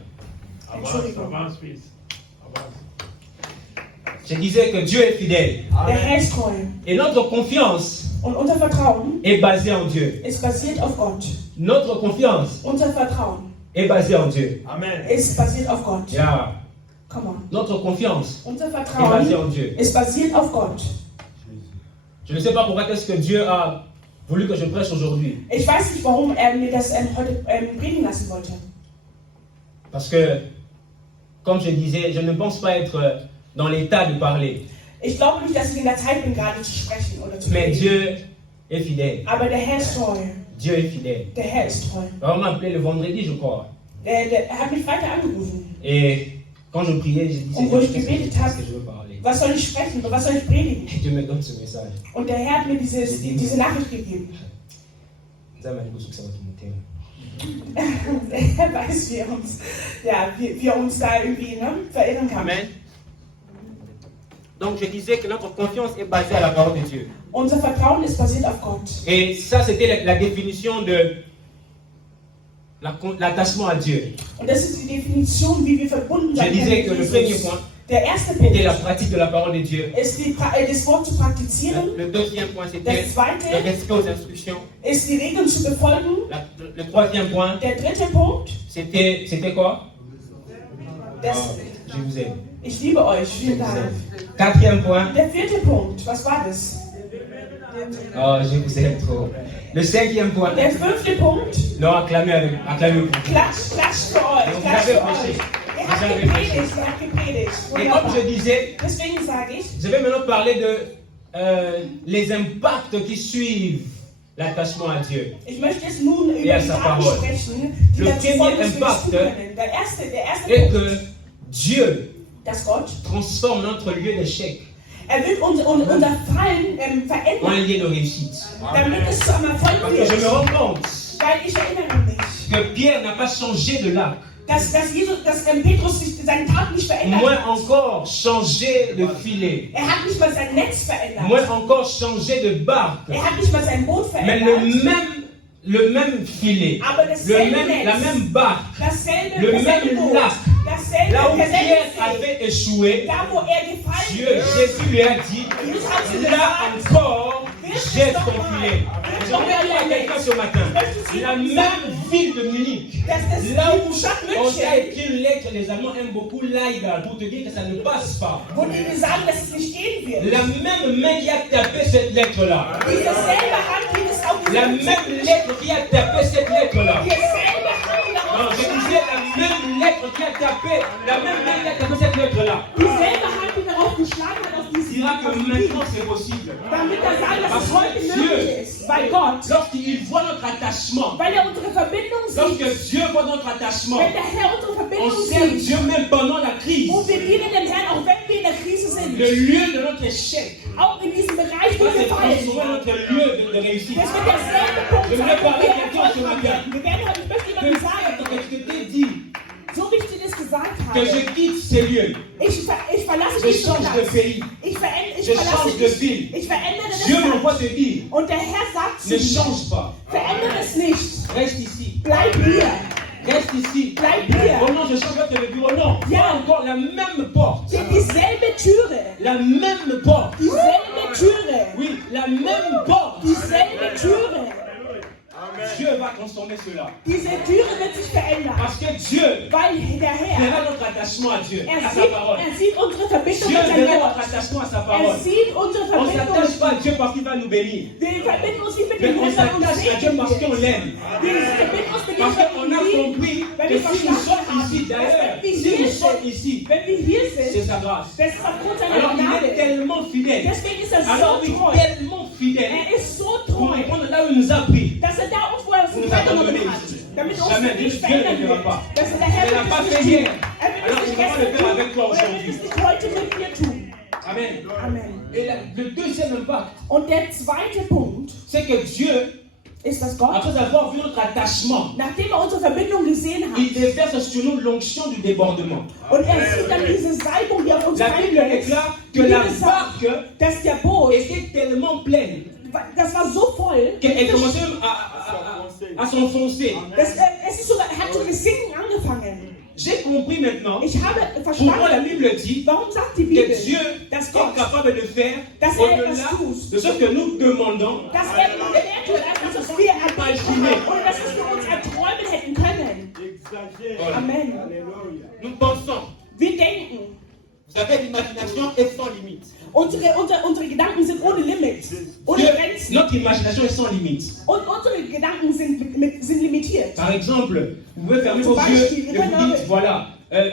Avance, avance, fils. Avance. Je disais que Dieu est fidèle. Der Herr ist treu. Et notre confiance Und unser Vertrauen est basée en Dieu. ist basiert auf Gott. Notre confiance Unser Vertrauen est basée en Dieu. Amen. ist basiert auf Gott. Yeah. Come on. Notre confiance Unser est basée en Vertrauen Dieu. ist basiert auf Gott. Je ne sais pas pourquoi est-ce que Dieu a voulu que je prêche aujourd'hui. Ich weiß nicht, warum er mir das heute predigen lassen wollte. Parce que, comme je disais, je ne pense pas être dans l'état de parler. Ich glaube nicht, dass ich in der Zeit bin, gerade zu sprechen oder zu Mais predigen. Dieu est fidèle. Aber der Herr ist treu. Dieu est fidèle. Der Herr ist treu. Alors, on m'a appelé le vendredi, je crois. Er hat mich weiter angerufen. Et quand je priais, je disais, Und wo ich qu'est-ce gebetet que habe, je veux parler. was soll ich sprechen? Was soll ich predigen? Et Dieu me donne ce message. Und der Herr hat mir diese Nachricht gegeben. Nzambe alikuwa kusema tumutema. Er weiß, wie er uns da irgendwie verirren kann. Amen. Donc je disais que notre confiance est basée à la parole de Dieu. Unser Vertrauen ist basiert auf Gott. Et ça, c'était la définition de l'attachement à Dieu. Und das ist die Definition, wie wir verbunden Je sein disais que können le mit premier Jesus. point Der erste était Punkt la pratique de la parole de Dieu. ist das Wort zu praktizieren. Le deuxième point, c'était Der zweite le respect aux instructions. ist die Regeln zu befolgen. Le troisième point, Der dritte Punkt, c'était quoi? das, Je vous aime. ich liebe euch. Vielen Dank. Quatrième point, Der vierte Punkt, was war das? oh, je vous aime trop. Le cinquième point, Der fünfte Punkt, non, acclamez pour Klatsch, Klatsch für euch. Und Klatsch wir für haben euch. gepredigt. Er hat Wir haben gepredigt, er hat gepredigt. Et comme Wunderbar. je disais, Deswegen sage ich, je vais maintenant parler de les impacts qui suivent l'attachement à Dieu. ich möchte jetzt nun über Ja, die sa Taten parole. sprechen, die Le dazu premier folgen, dass wir das impact tun können. Der erste Et Punkt, que Dieu dass Gott, transforme notre lieu d'échec er will unser Fallen en verändern, un lieu de réussite. damit es zu einem Erfolg Parce que je me wird. rends compte Weil ich erinnere mich, que Pierre n'a pas changé de lac, dass Petrus seine Taten nicht verändert moins hat. encore changé de filet, Er hat nicht mal sein Netz verändert. moins encore changé de barque, Er hat nicht mal sein Boot mais verändert. le même filet, Aber dasselbe la Netz, même barque, dasselbe le même Boot, lac, dasselbe là où Pierre See, avait échoué, da wo er gefallen Dieu, ist. Jésus lui a dit, Jesus hat zu là gesagt, encore, jette ton filet. Je vais dire à quelqu'un ce matin, la même ville de Munich, dass das là où Stadt on t'a München, écrit une lettre, les Allemands aiment beaucoup Leider pour te dire que ça ne passe pas. wo die dir sagen, dass es nicht gehen wird. La même main qui a tapé cette lettre-là, Dieselbe Hand, die das auf la diesem même lettre qui a tapé cette lettre-là, dieselbe Hand, die non, darauf je disais la même lettre qui a tapé, la même main qui a tapé cette lettre-là, dieselbe Hand, die darauf geschlagen hat, auf diesem dira que maintenant c'est possible. damit er sagt, dass es heute Dieu. möglich ist. Weil Gott, Lorsqu'il voit notre attachement, weil er unsere Verbindung sieht, lorsque Dieu voit notre attachement, wenn der Herr unsere on Verbindung sert sieht, Dieu même pendant la crise. wo wir dienen dem Herrn, auch wenn wir in der Krise sind, Le lieu de notre échec, auch in diesem Bereich, ça wo wir c'est fallen. transformer notre lieu de réussite. Das wird derselbe Punkt Je sein, voudrais wo parler wir à quelqu'un ce Erfolg matin. haben. Wir werden heute, ich möchte Que jemandem sagen, je t'ai dit so wie ich dir das gesagt que habe, je quitte ces lieux, ich verlasse je diesen change de Platz. pays, Ich je verlasse change de dich. ville. Ich verändere das Dieu Land. m'envoie te dire, Und der Herr sagt zu ne dir, change pas, verändere es nicht. reste ici, Bleib hier. reste ici. Bleib hier. Oh non, je change pas le bureau, non. Il y a encore la même porte, Dieselbe Türe. la même porte. Dieselbe Türe. Oui, la même porte. Dieselbe Türe. Dieu va transformer cela. Diese Türe wird sich verändern. Parce verra notre attachement à Dieu, à sa parole. sieht unsere Verbindung Dieu mit seinem verra Wort. notre attachement à sa parole. Sieht unsere On ne Verbindung s'attache mit pas à Dieu parce qu'il va nous bénir. Wir verbinden uns nicht mit Mais dem on Herrn, weil uns s'attache à Dieu segnen parce wird. qu'on l'aime. Wir verbinden uns mit dem Parce Herrn, qu'on a weil compris Wenn que wir si nous sommes verstanden ici, haben, d'ailleurs, dass wenn si wir nous hier sommes sind, ici, wenn wir hier c'est sind, sa grâce. das ist aufgrund seiner Alors il est Gnade. tellement fidèle. Deswegen ist er Alors so oui, treu. tellement fidèle. Ist so Pour treu, répondre là où il nous a pris. dass er da uns vorher Nous von a genommen abandonné. hat, damit uns Jamais. nicht Dieu verändern ne le fera wird. pas. Dass der Il Herr ne l'a wird pas es fait nicht hier. tun. Er wird Alors es nicht nous allons le gestern faire avec toi tun. Und er wird aujourd'hui. es nicht heute mit dir tun. Amen. Amen. Et le deuxième impact, Und der zweite Punkt c'est que Dieu, ist, dass Gott, après avoir vu notre attachement, nachdem er unsere Verbindung gesehen hat, il déverse sur nous l'onction du débordement. und er sieht dann diese Salbung, die auf uns La Bible einlässt, déclare die que la Bibel sagt, barque dass der Boot, était tellement pleine das war so voll, qu'elle commençait à s'enfoncer. es ist sogar, hat sogar Singen angefangen. J'ai compris maintenant Ich habe pourquoi la verstanden, Bible dit warum sagt die que Bibel, Dieu dass est Gott, capable de faire dass au-delà etwas tut, de ce que nous demandons. dass er tut, als was wir erbeten haben oder dass wir uns erträumen hätten können. Amen. Nous pensons. Wir denken, Vous savez, l'imagination est sans limite. unsere Gedanken sind ohne Limit, ohne Dieu- Grenzen. notre imagination est sans limite. Und unsere Gedanken sind limitiert. Par exemple, vous pouvez fermer Zum vos yeux Beispiel, et vous dites, voilà,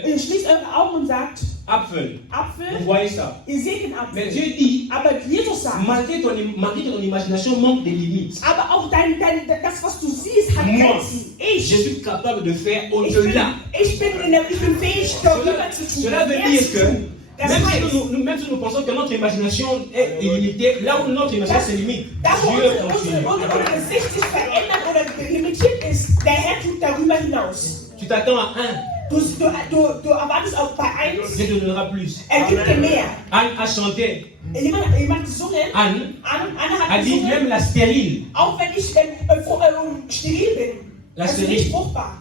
Ihr schließt eure Augen und sagt, Apfel, vous Apfel, voyez ça. ihr seht den Mais Apfel. Dieu dit, Aber Jesus sagt, malgré que ton imagination manque de limites, aber auch das, was du siehst, hat Moi, Grenzen. je Ich suis capable de faire bin au-delà. fähig, darüber zu tun. Cela veut mehr dire zu que tun. Das même heißt, si nous pensons que notre imagination est illimitée, là où notre imagination est limite, da wo Dieu unsere continue. Sicht sich verändert oder limitiert ist, der Herr tut darüber hinaus. Tu t'attends à un, Du erwartest auch bei 1, Dieu te donnera plus. er gibt dir mehr. Anne a chanté. Jemand hat gesungen, Anne Anna a hat dit, même gesungen, la stérile, auch wenn ich steril bin, la also nicht stérile, fruchtbar,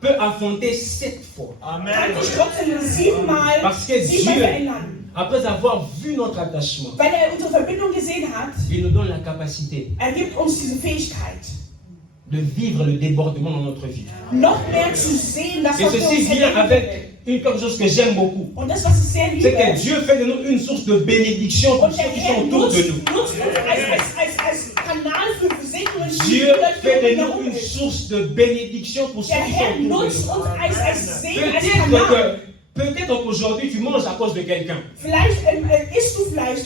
peut affronter 7 fois. kann sich trotzdem 7-mal Parce que Dieu, verändern. après avoir vu notre attachement, Weil er unsere Verbindung gesehen hat, il nous donne la capacité er gibt uns diese Fähigkeit, de vivre le débordement dans notre vie. noch mehr zu sehen, das Et was wir ceci uns vient erleben avec können. quelque chose que j'aime beaucoup. Und das, was ich sehr C'est liebe, que Dieu fait de nous une source de bénédiction pour und ceux der qui Herr sont autour nutzt de nous. uns als Kanal für Segnungen, Dieu fait de nous herum une ist. source de bénédiction pour ceux Der qui Herr sont autour de nutzt nous. uns als Segen, als Kanal. Peut-être qu'aujourd'hui tu manges à cause de quelqu'un. Vielleicht isst du vielleicht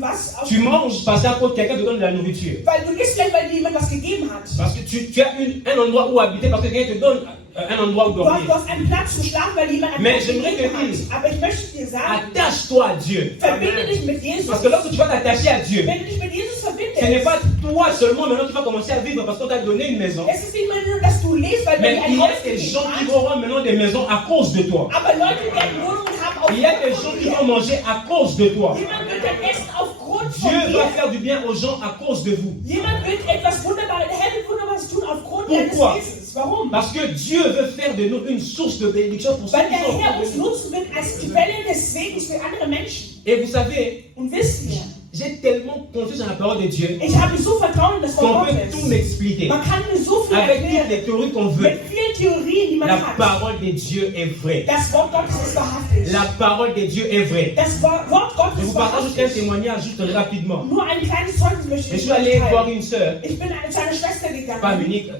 was, Tu manges parce qu'à cause de quelqu'un te donne de la nourriture. weil du isst vielleicht, weil dir jemand was gegeben hat. Parce que tu as un endroit où habiter, parce que quelqu'un te donne un endroit où Du dormir. hast einen Platz zu schlafen, weil jemand einen Mais Platz j'aimerais gegeben te dire, hat. Aber ich möchte dir sagen, Attache-toi à Dieu. verbinde dich mit Jesus. Parce que lorsque tu vas t'attacher à Dieu, Wenn du dich mit Jesus verbindest, ce n'est pas toi seulement maintenant tu vas commencer à vivre parce qu'on t'a donné une maison. es ist nicht mehr nur, dass du lebst, weil Mais du il ein y a Haus des gegeben gens qui hast. auront maintenant des maisons à cause de toi. Aber Leute werden Wohnungen haben aufgrund Il y a des gens qui vont manger à cause de toi. Jemand wird dann essen aufgrund von Dieu va dir. faire du bien aux gens à cause de vous. Jemand wird etwas Wunderbares, der Herr wird Wunderbares tun aufgrund Pourquoi? deines Wesens. Warum? Parce que Dieu veut faire de nous une source de bénédiction pour ceux Weil qui der sont Herr autour uns de nous. nutzen wird als Quelle des Segens für andere Menschen. Et vous savez, Und wisst ihr, j'ai tellement confiance en la parole de Dieu ich habe so Vertrauen in das qu'on Wort peut Gottes. tout m'expliquer. Man kann mir so viel Avec toutes erklären. les théories qu'on veut. Mit vielen Theorien, die man La hat. parole de Dieu est vraie. Das Wort Gottes ist wahrhaftig. La parole de Dieu est vraie. Das Wort Gottes Je ist vous partage juste un wahrhaftig. témoignage juste rapidement. Nur ein kleines Zeugnis möchte Je ich suis allé voir teilen. une sœur, Ich bin zu einer Schwester pas à gegangen. Munich,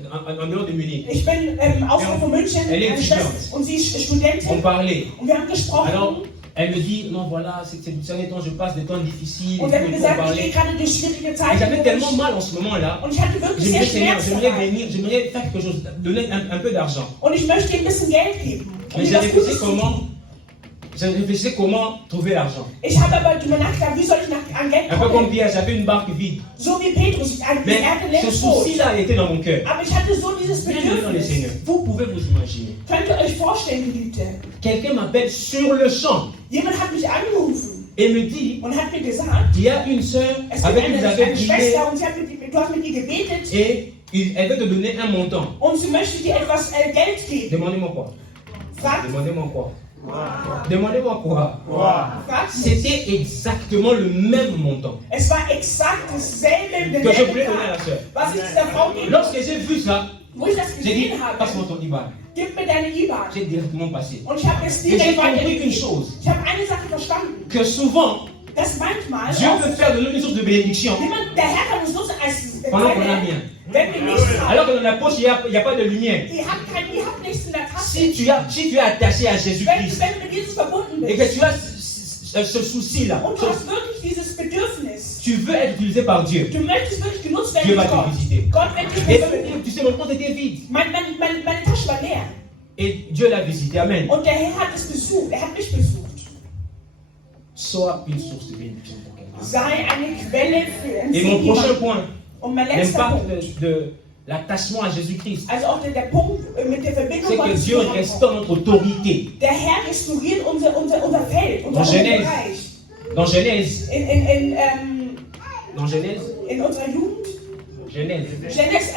en dehors de Munich. Ich bin außerhalb von München, Elle est eine Schwester, étudiante. und sie ist On Studentin. parlait. Und wir haben gesprochen. Alors, elle me dit, non, voilà, ces derniers temps, je passe des temps difficiles. Und Et wir haben puis, on gesagt, ich parlait. gehe gerade durch schwierige Et Zeiten. j'avais tellement mal en ce moment-là. Und ich hatte wirklich Je me sehr dis, Seigneur, Schmerz j'aimerais dabei. venir, j'aimerais faire quelque chose, donner un peu d'argent. Und ich möchte ihm ein bisschen Geld geben. Und Mais ihm j'ai was réfléchi Gutes tun. comment trouver l'argent. Ich habe aber drüber nachgedacht, wie soll ich an Geld Un peu comme kommen? Pierre, j'avais une barque vide. So wie Petrus, er Mais hatte ce letztes Boot. souci-là, il était dans mon cœur. Aber ich hatte so dieses Bien dans le Seigneur. Bedürfnis. Vous pouvez vous imaginer. Könnt ihr euch vorstellen, Geliebte? Quelqu'un m'appelle sur le champ Jemand hat mich angerufen et me dit, und hat mir gesagt, il y a une sœur es gibt avec qui vous avez eine prié Schwester und sie hat du hast mit ihr gebetet et elle veut te donner un montant. und sie möchte dir etwas Geld geben. Demandez-moi quoi? Fragt, Demandez-moi quoi? Demandez-moi quoi? fragt mich. C'était exactement le même montant Es war exakt dasselbe que je voulais donner à Betrag, la sœur. was ich dieser Frau gebe. Lorsque j'ai vu ça, Wo ich das J'ai dit, gesehen habe, passe-moi ton IBAN. gib mir deine IBAN. J'ai directement passé. Und ich habe es Et j'ai direkt compris weitergegeben. une chose, Ich habe eine Sache verstanden, que souvent, dass manchmal Dieu veut faire de nous une source de bénédiction der Herr kann uns nutzen als pendant qu'on a Quelle, rien. wenn wir nichts haben. Alors que dans la poche, il n'y a pas de lumière. Ihr habt nichts in der Tasche. Si tu es attaché à Jésus-Christ Wenn du mit Jesus verbunden et bist que tu as ce souci-là, und du hast wirklich dieses Bedürfnis, tu veux être utilisé par Dieu, du möchtest wirklich genutzt Dieu werden va durch Gott. te visiter. Gott wird dich Et verwenden. tu sais, mon compte était vide. Meine Tasche war leer Et Dieu l'a visité. Amen. und der Herr hat es besucht. Er hat mich besucht. Sois une source de bénédiction pour quelqu'un. Sei eine Quelle für ein Et mon prochain Segen. point, Und mein letzter l'impact Punkt, de l'attachement à Jésus-Christ, also auch der Punkt mit der Verbindung c'est que Gottes Dieu zu Gott. restaure notre autorité. Der Herr restauriert unser Feld, unser Genèse. Bereich. Dans Genèse, In dans Genèse, unserer Jugend. Genèse, Genèse,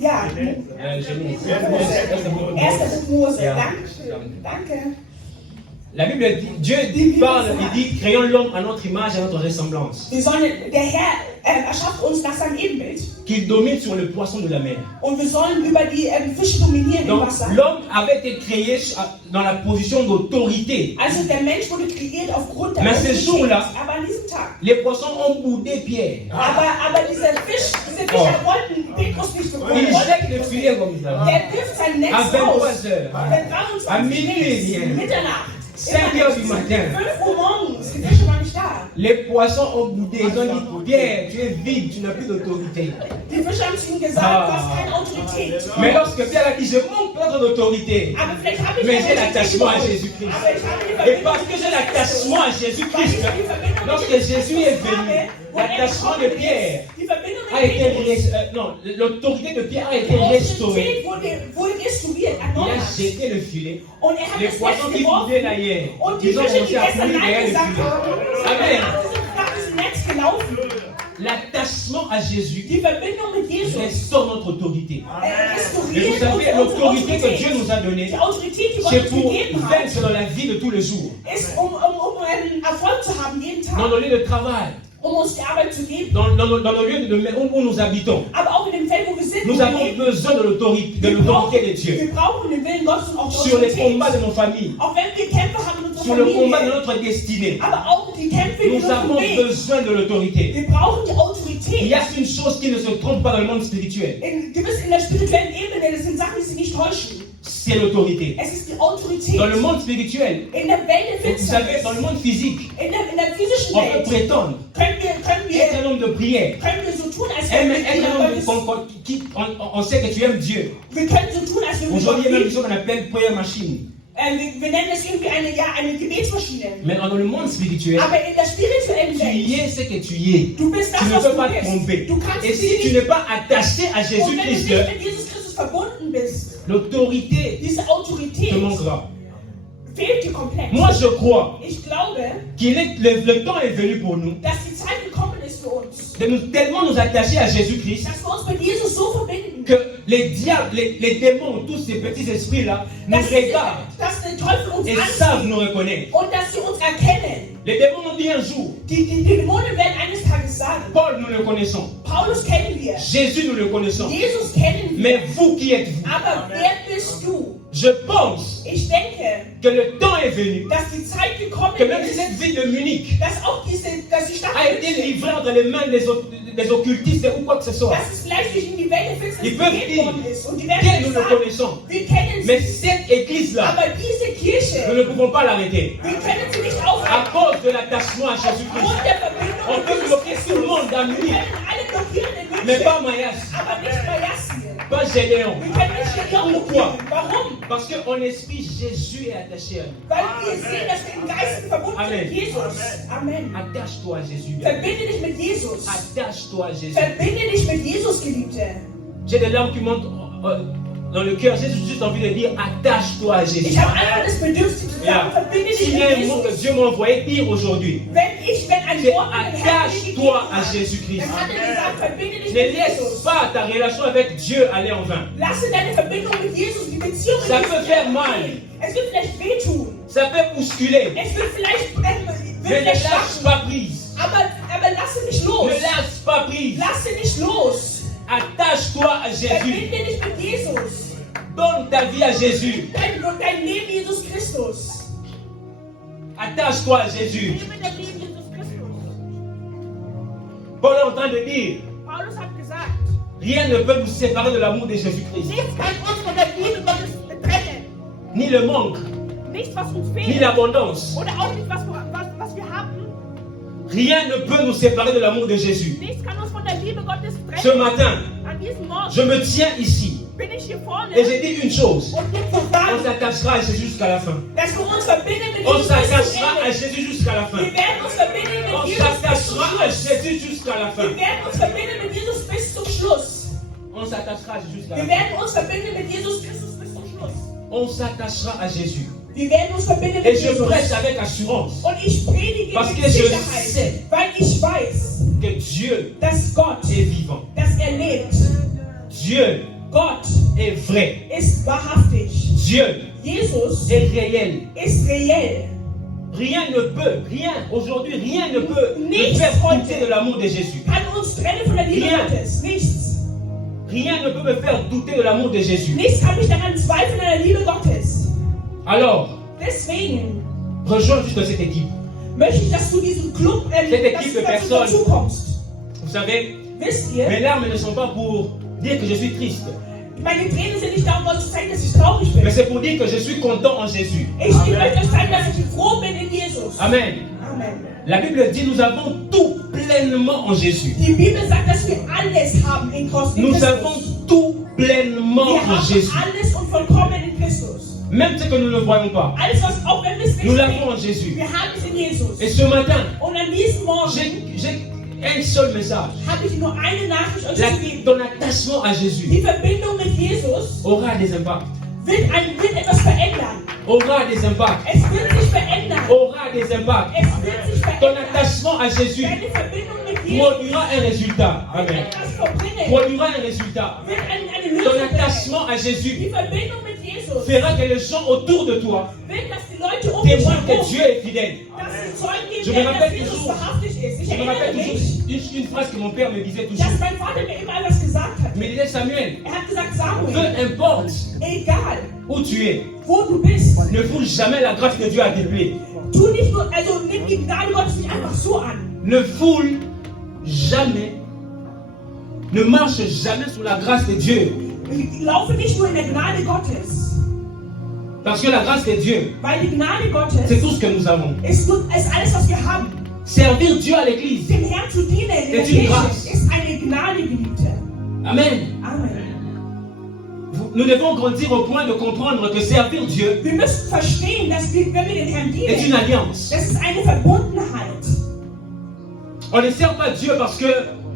ja. Genèse. Erster Buch Mose. Ja. Danke. La Bible dit, Dieu parle, il dit, créons l'homme à notre image, à notre ressemblance. Der Herr erschafft uns nach seinem Ebenbild Qu'il domine sur le poisson de la mer. und wir sollen über die Fische dominieren im Donc, Wasser. l'homme avait été créé dans la position d'autorité. Also der Mensch wurde kreiert aufgrund der Mais ce Autorität. jour-là, Aber an diesem Tag. Les poissons ont boudé Pierre. Aber dieser Fischer wollten Petrus nicht so Il wollten jette le Petrus filet nicht. comme ça. Der wirft sein Netz À 23 aus. heures, Wenn à 23 minuit, Uhr, Mitternacht, 5 heures du matin, 5 Uhr morgens, die Fische waren nicht da. les poissons ont boudé. Ils ont dit, Pierre, tu es vide, tu n'as plus d'autorité. Die Fische haben zu ihm gesagt, du hast keine Autorität. Mais lorsque Pierre a dit, je manque peut-être d'autorité, Aber vielleicht habe ich mais keine j'ai Autorität l'attachement à überhaupt. Jésus-Christ. Aber ich habe die Et Verbindung parce que j'ai l'attachement à Jésus-Christ, lorsque Jésus est venu, l'attachement de Pierre a été l'autorité de Pierre a été restaurée. wurde restauriert, Il a erneuert. jeté le filet. Und er hat Les das poissons Netz qui geworfen. budaient là hier, Und die ils ont Fische, die commencé à gestern courir Nein derrière le gesagt filet. haben, Amen. sind nach diesem Netz gelaufen. L'attachement à Jésus Die Verbindung mit Jesus restaure notre autorité. Et vous restauriert savez, unsere l'autorité que Dieu Autorität. nous a donnée, Die Autorität, die Gott c'est uns pour gegeben hat, vaincre dans la vie de tous les jours. ist, Erfolg zu haben jeden Dans Tag, nos lieux de travail, uns die Arbeit zu geben. dans nos lieux où nous habitons. Aber auch in dem Feld, wo wir sind, Nous wo wir avons leben, besoin de l'autorité de Dieu. wir brauchen den Willen Gottes und auch die Sur les Autorität. combats de nos familles, Auch wenn wir Kämpfe haben in sur unserer le combat de Familie, notre destinée, aber auch die Kämpfe in nous avons unserem Weg. besoin de l'autorité. Wir brauchen die Il y Autorität. a une chose qui ne se trompe pas dans le monde spirituel, Gewiss in der spirituellen Ebene, das sind Sachen, die sich nicht täuschen. c'est l'autorité. Es ist die Autorität. Dans le monde spirituel, In der Welt der vous savez, Finsternis, dans le monde physique, in der physischen on peut Welt, prétendre können être un homme de prière. wir so tun, als wären wir Être un Kinder homme Gottes. on sait que tu aimes Dieu. Wir können so tun, als würden wir Aujourd'hui, il y a Gott même lieben. ce qu'on appelle prayer machine. Wir nennen es irgendwie eine Gebetsmaschine. Mais dans le monde spirituel, Aber in der spirituellen tu Welt, y es ce que tu y es. du bist Tu das, ne was peux du pas te bist. tromper. Du kannst Et dich si tu nicht. n'es pas attaché à Und wenn du Jésus-Christ, nicht mit Jesus Christus verbunden bist, l'autorité diese Autorität te manquera. fehlt dir komplett. Moi, je crois Ich glaube, le temps est venu pour nous dass die Zeit gekommen ist für uns, de tellement nous attacher à Jésus-Christ dass wir uns mit Jesus so verbinden, que les diables, les démons, tous ces petits esprits-là nous regardent dass der Teufel uns et savent ansieht nous reconnaître. und dass sie uns erkennen. Les démons ont dit un jour, Die Dämonen werden eines Tages sagen, Paul, nous le connaissons. Paulus kennen wir, Jésus, nous le connaissons. Jesus kennen wir, Mais vous qui êtes-vous? aber wer bist du? Je pense Ich denke, que le temps est venu dass die Zeit gekommen que même ist, cette ville de Munich dass auch dass die Stadt a été livrée entre les mains des occultistes ou quoi que ce soit. dass es vielleicht durch in die Welt der Die Finsternis peuvent gegeben dire, worden ist. Und die Dieu, werden nous nicht le sagen, connaissons. wir kennen Mais sie, cette église-là, aber diese nous Kirche, ne pouvons pas l'arrêter. wir können sie nicht À aufhalten. cause de l'attachement à Jésus-Christ. Aufgrund der Verbindung On mit peut Jesus bloquer tout le Christus. monde dans Wir Munich, können alle blockieren in mais München, pas Mayas, aber nicht bei Jassien. pas Gédéon. Wir können nicht Religion Pourquoi? blockieren. Warum? Parce qu'en esprit, Jésus est attaché à nous. Weil wir sehen, dass wir im Geist verbunden sind Amen. mit Jesus. Amen. Attache-toi à Jésus. Verbinde dich mit Jesus. Attache-toi à Jésus. Verbinde dich mit Jesus, Geliebte. J'ai des larmes qui montent dans le cœur. J'ai juste envie de dire attache-toi à Jésus. Ich habe einfach das Bedürfnis zu Ja. sagen, verbinde dich S'il y a mit un mot que Jesus. Dieu m'a envoyé dire aujourd'hui, Wenn ein c'est Wort mit dem Herrn dir gegeben attache-toi à hat, Jésus-Christ. dann hat er gesagt, verbinde dich Ne mit laisse Jesus. pas ta relation avec Dieu aller en vain. Lasse deine Verbindung mit Jesus, die Beziehung mit Ça Jesus peut faire nicht mal. gehen. Es wird vielleicht wehtun. Ça peut bousculer. Es wird vielleicht Mais ne lâche schwachen. pas prise. Aber lasse nicht los. Ne lâche pas prise. Lasse nicht los. Attache-toi à Jésus. Verbinde dich mit Jesus. Donne ta vie à Jésus. Dein Leben Jesus Christus. Attache-toi à Jésus. Lebe dein Leben Jesus Christus. Paul est en train de dire, Paulus hat gesagt, rien ne peut nous séparer de l'amour de Jésus-Christ. nichts kann uns von der Liebe Gottes trennen. Ni le manque, Nichts, was uns ni fehlt. l'abondance. Oder auch nicht, was wir haben. Rien ne peut nous séparer de l'amour de Jésus. Nichts kann uns von der Liebe Gottes Ce trennen. matin, An diesem Morgen je me tiens ici bin ich hier vorne et j'ai dit une chose. und will On sagen, s'attachera à Jésus jusqu'à la fin. dass wir uns verbinden mit On Jesus bis zum s'attachera à Ende. Jésus jusqu'à la fin. Wir werden uns verbinden On mit Jesus bis zum s'attachera à Schluss. Jésus jusqu'à la fin. Wir werden uns verbinden mit Jesus bis zum Schluss. On s'attachera à Jésus jusqu'à la Wir fin. werden uns verbinden mit Jesus Christus bis zum Schluss. On s'attachera à Jésus. Wir werden uns verbinden Et mit je Jesus. prêche avec assurance Und ich predige Parce mit que je Sicherheit, sais. weil ich weiß, que Dieu dass Gott, est vivant. dass er lebt. Dieu Gott est vrai. ist wahrhaftig. Dieu Jesus est réel. ist reell. Rien ne peut, rien, aujourd'hui, rien ne peut nous Nichts faire heute douter de l'amour de Jésus. Kann uns trennen von der Liebe Rien. Gottes. Nichts. Rien ne peut me faire douter de l'amour de Jésus. Nichts kann mich daran zweifeln an der Liebe Gottes. Alors, Deswegen rejoins juste cette équipe. möchte ich, dass du diesem Club, Cette dass équipe du de dazu personnes. dazukommst. Vous savez, Wisst ihr, mes larmes ne sont pas pour dire que je suis triste, meine Tränen sind nicht darum, euch zu zeigen, dass ich traurig bin. mais c'est pour dire que je suis content en Jésus. Ich möchte euch zeigen, dass ich froh bin in Jesus. Amen. Amen. La Bible dit nous avons tout pleinement en Jésus. Die Bibel sagt, dass wir alles haben in Christus. Nous avons tout pleinement Wir en haben Jésus. alles und vollkommen in Christus. Même ce que nous ne voyons pas, Alles, was auch wenn wir es nicht nous l'avons en sehen, Jésus. wir haben es in Jesus. Et ce matin, Und an diesem Morgen j'ai un seul message. habe ich nur eine Nachricht euch zu geben. Ton attachement à Jésus Die Verbindung mit Jesus aura des impacts. wird etwas verändern. Aura des impacts. Es wird sich verändern. Aura des impacts. Es wird sich Ton verändern. attachement à Jésus Deine Verbindung mit Jesus produira un résultat. wird Amen. etwas vollbringen. Produira un résultat. Wird eine Ton Lösung bringen. attachement à Jésus Die Verbindung mit Jesus fera que les gens autour de toi wird, dass die Leute um dich témoignent que herum, Dieu est fidèle. dass sie Zeugen Je geben me werden, dass rappelle Jesus toujours- wahrhaftig ist. Ich Je me rappelle erinnere toujours mich, une phrase que mon père me disait toujours. dass mein Vater mir immer etwas gesagt hat. Il me disait Samuel, Er hat gesagt, peu Samuel, importe egal où tu es, wo du bist, ne foule jamais la grâce de Dieu à tes pieds. tu nicht nur, also nimm die Gnade Gottes nicht einfach so an. Ne foule jamais, ne marche jamais sous la grâce de Dieu. Laufe nicht nur in der Gnade Gottes, Parce que la grâce de Dieu, weil die Gnade c'est Gottes tout ce que nous avons. ist alles, was wir haben. Servir Dieu à l'église. Dem Herrn zu dienen in der C'est une Kirche grâce. ist eine Gnade, Geliebte. Amen. Amen. Nous devons grandir au point de comprendre que servir Dieu Wir müssen verstehen, dass wir, wenn wir den Herrn est une dienen, alliance. das ist eine Verbundenheit. On ne sert pas Dieu parce que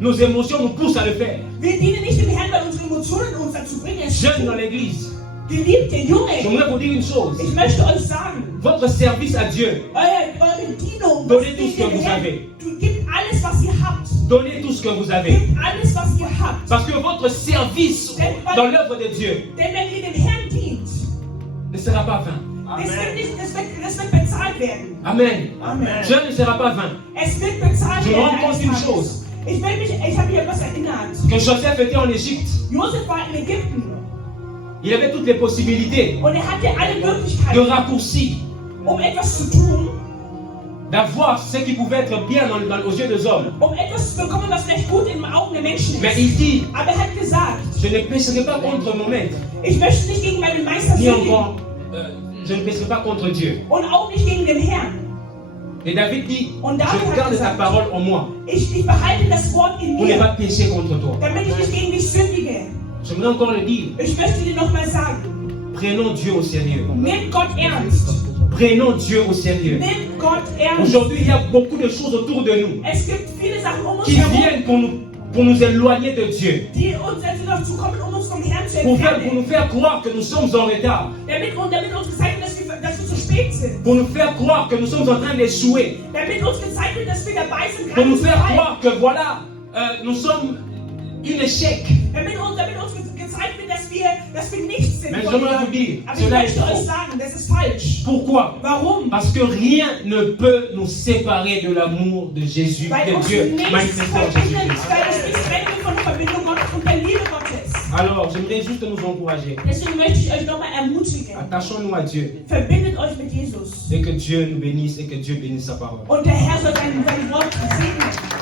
nos émotions nous poussent à le faire. Wir dienen nicht dem Herrn, weil unsere Emotionen uns dazu bringen, es zu Jeunes dans tun. l'église, Geliebte Junge, j'aimerais vous dire une chose. ich möchte euch sagen, Votre service à Dieu, eure Dienung, Donnez tout die ce que dem vous Herrn- avez. Du gib alles, was ihr habt. donnez tout ce que vous avez. Gebt alles, was ihr habt. Parce que votre service dans l'œuvre de Dieu Denn wenn ihr dem Herrn dient, ne sera pas vain. es wird bezahlt werden. Amen. Amen. Dieu ne sera pas vain. Es wird bezahlt Je me werden. rends compte eines d'une Tages. chose. Ich habe mich etwas erinnert. Que Joseph était en Égypte, Josef war in Ägypten il avait toutes les possibilités und er hatte alle de Möglichkeiten, raccourci, um etwas zu tun, d'avoir ce qui pouvait être bien aux yeux des hommes. um etwas zu bekommen, was vielleicht gut in den Augen der Menschen Mais ist. il dit, Aber er hat gesagt, je ne pécherai pas contre mon maître, ich möchte nicht gegen meinen Meister ni sündigen encore, je ne pécherai pas contre Dieu. und auch nicht gegen den Herrn. Et David dit, Und David je hat garde ta gesagt, parole en moi ich behalte das Wort in pour ne mir, pas pécher contre toi. damit ich nicht gegen dich sündige. J'aimerais encore le dire, Ich möchte dir nochmal sagen, prenons Dieu au sérieux. nimm Gott ernst. Prenons Dieu au sérieux. Nimm Gott ernst. Aujourd'hui, il y a beaucoup de choses autour de nous Es gibt viele Sachen um uns qui herum, viennent pour nous éloigner de Dieu, die uns dazu kommen, um uns vom Herrn zu pour entfernen. nous faire croire que nous sommes en retard, Damit uns gezeigt wird, dass wir zu spät sind. pour nous faire croire que nous sommes en train d'échouer, Damit uns gezeigt wird, dass wir dabei sind, pour nous zu faire fallen. croire que voilà, nous sommes un échec. Damit uns gezeigt wird, dass wir nichts sind. Mais vor j'aimerais ihm. vous dire, Aber ich cela est möchte euch faux. sagen, das ist falsch. Pourquoi? Warum? Parce que rien ne peut nous séparer de l'amour de Jésus, Weil de uns Dieu, nichts manifesté en verbindet, Jésus-Christ. weil uns nichts trennt von der Verbindung Gottes und der Liebe Gottes. Alors, j'aimerais juste nous encourager. Deswegen möchte ich euch nochmal ermutigen. Attachons-nous à Dieu Verbindet euch mit Jesus. et que Dieu nous bénisse et que Dieu bénisse sa parole. Und der Herr soll sein Wort segnen.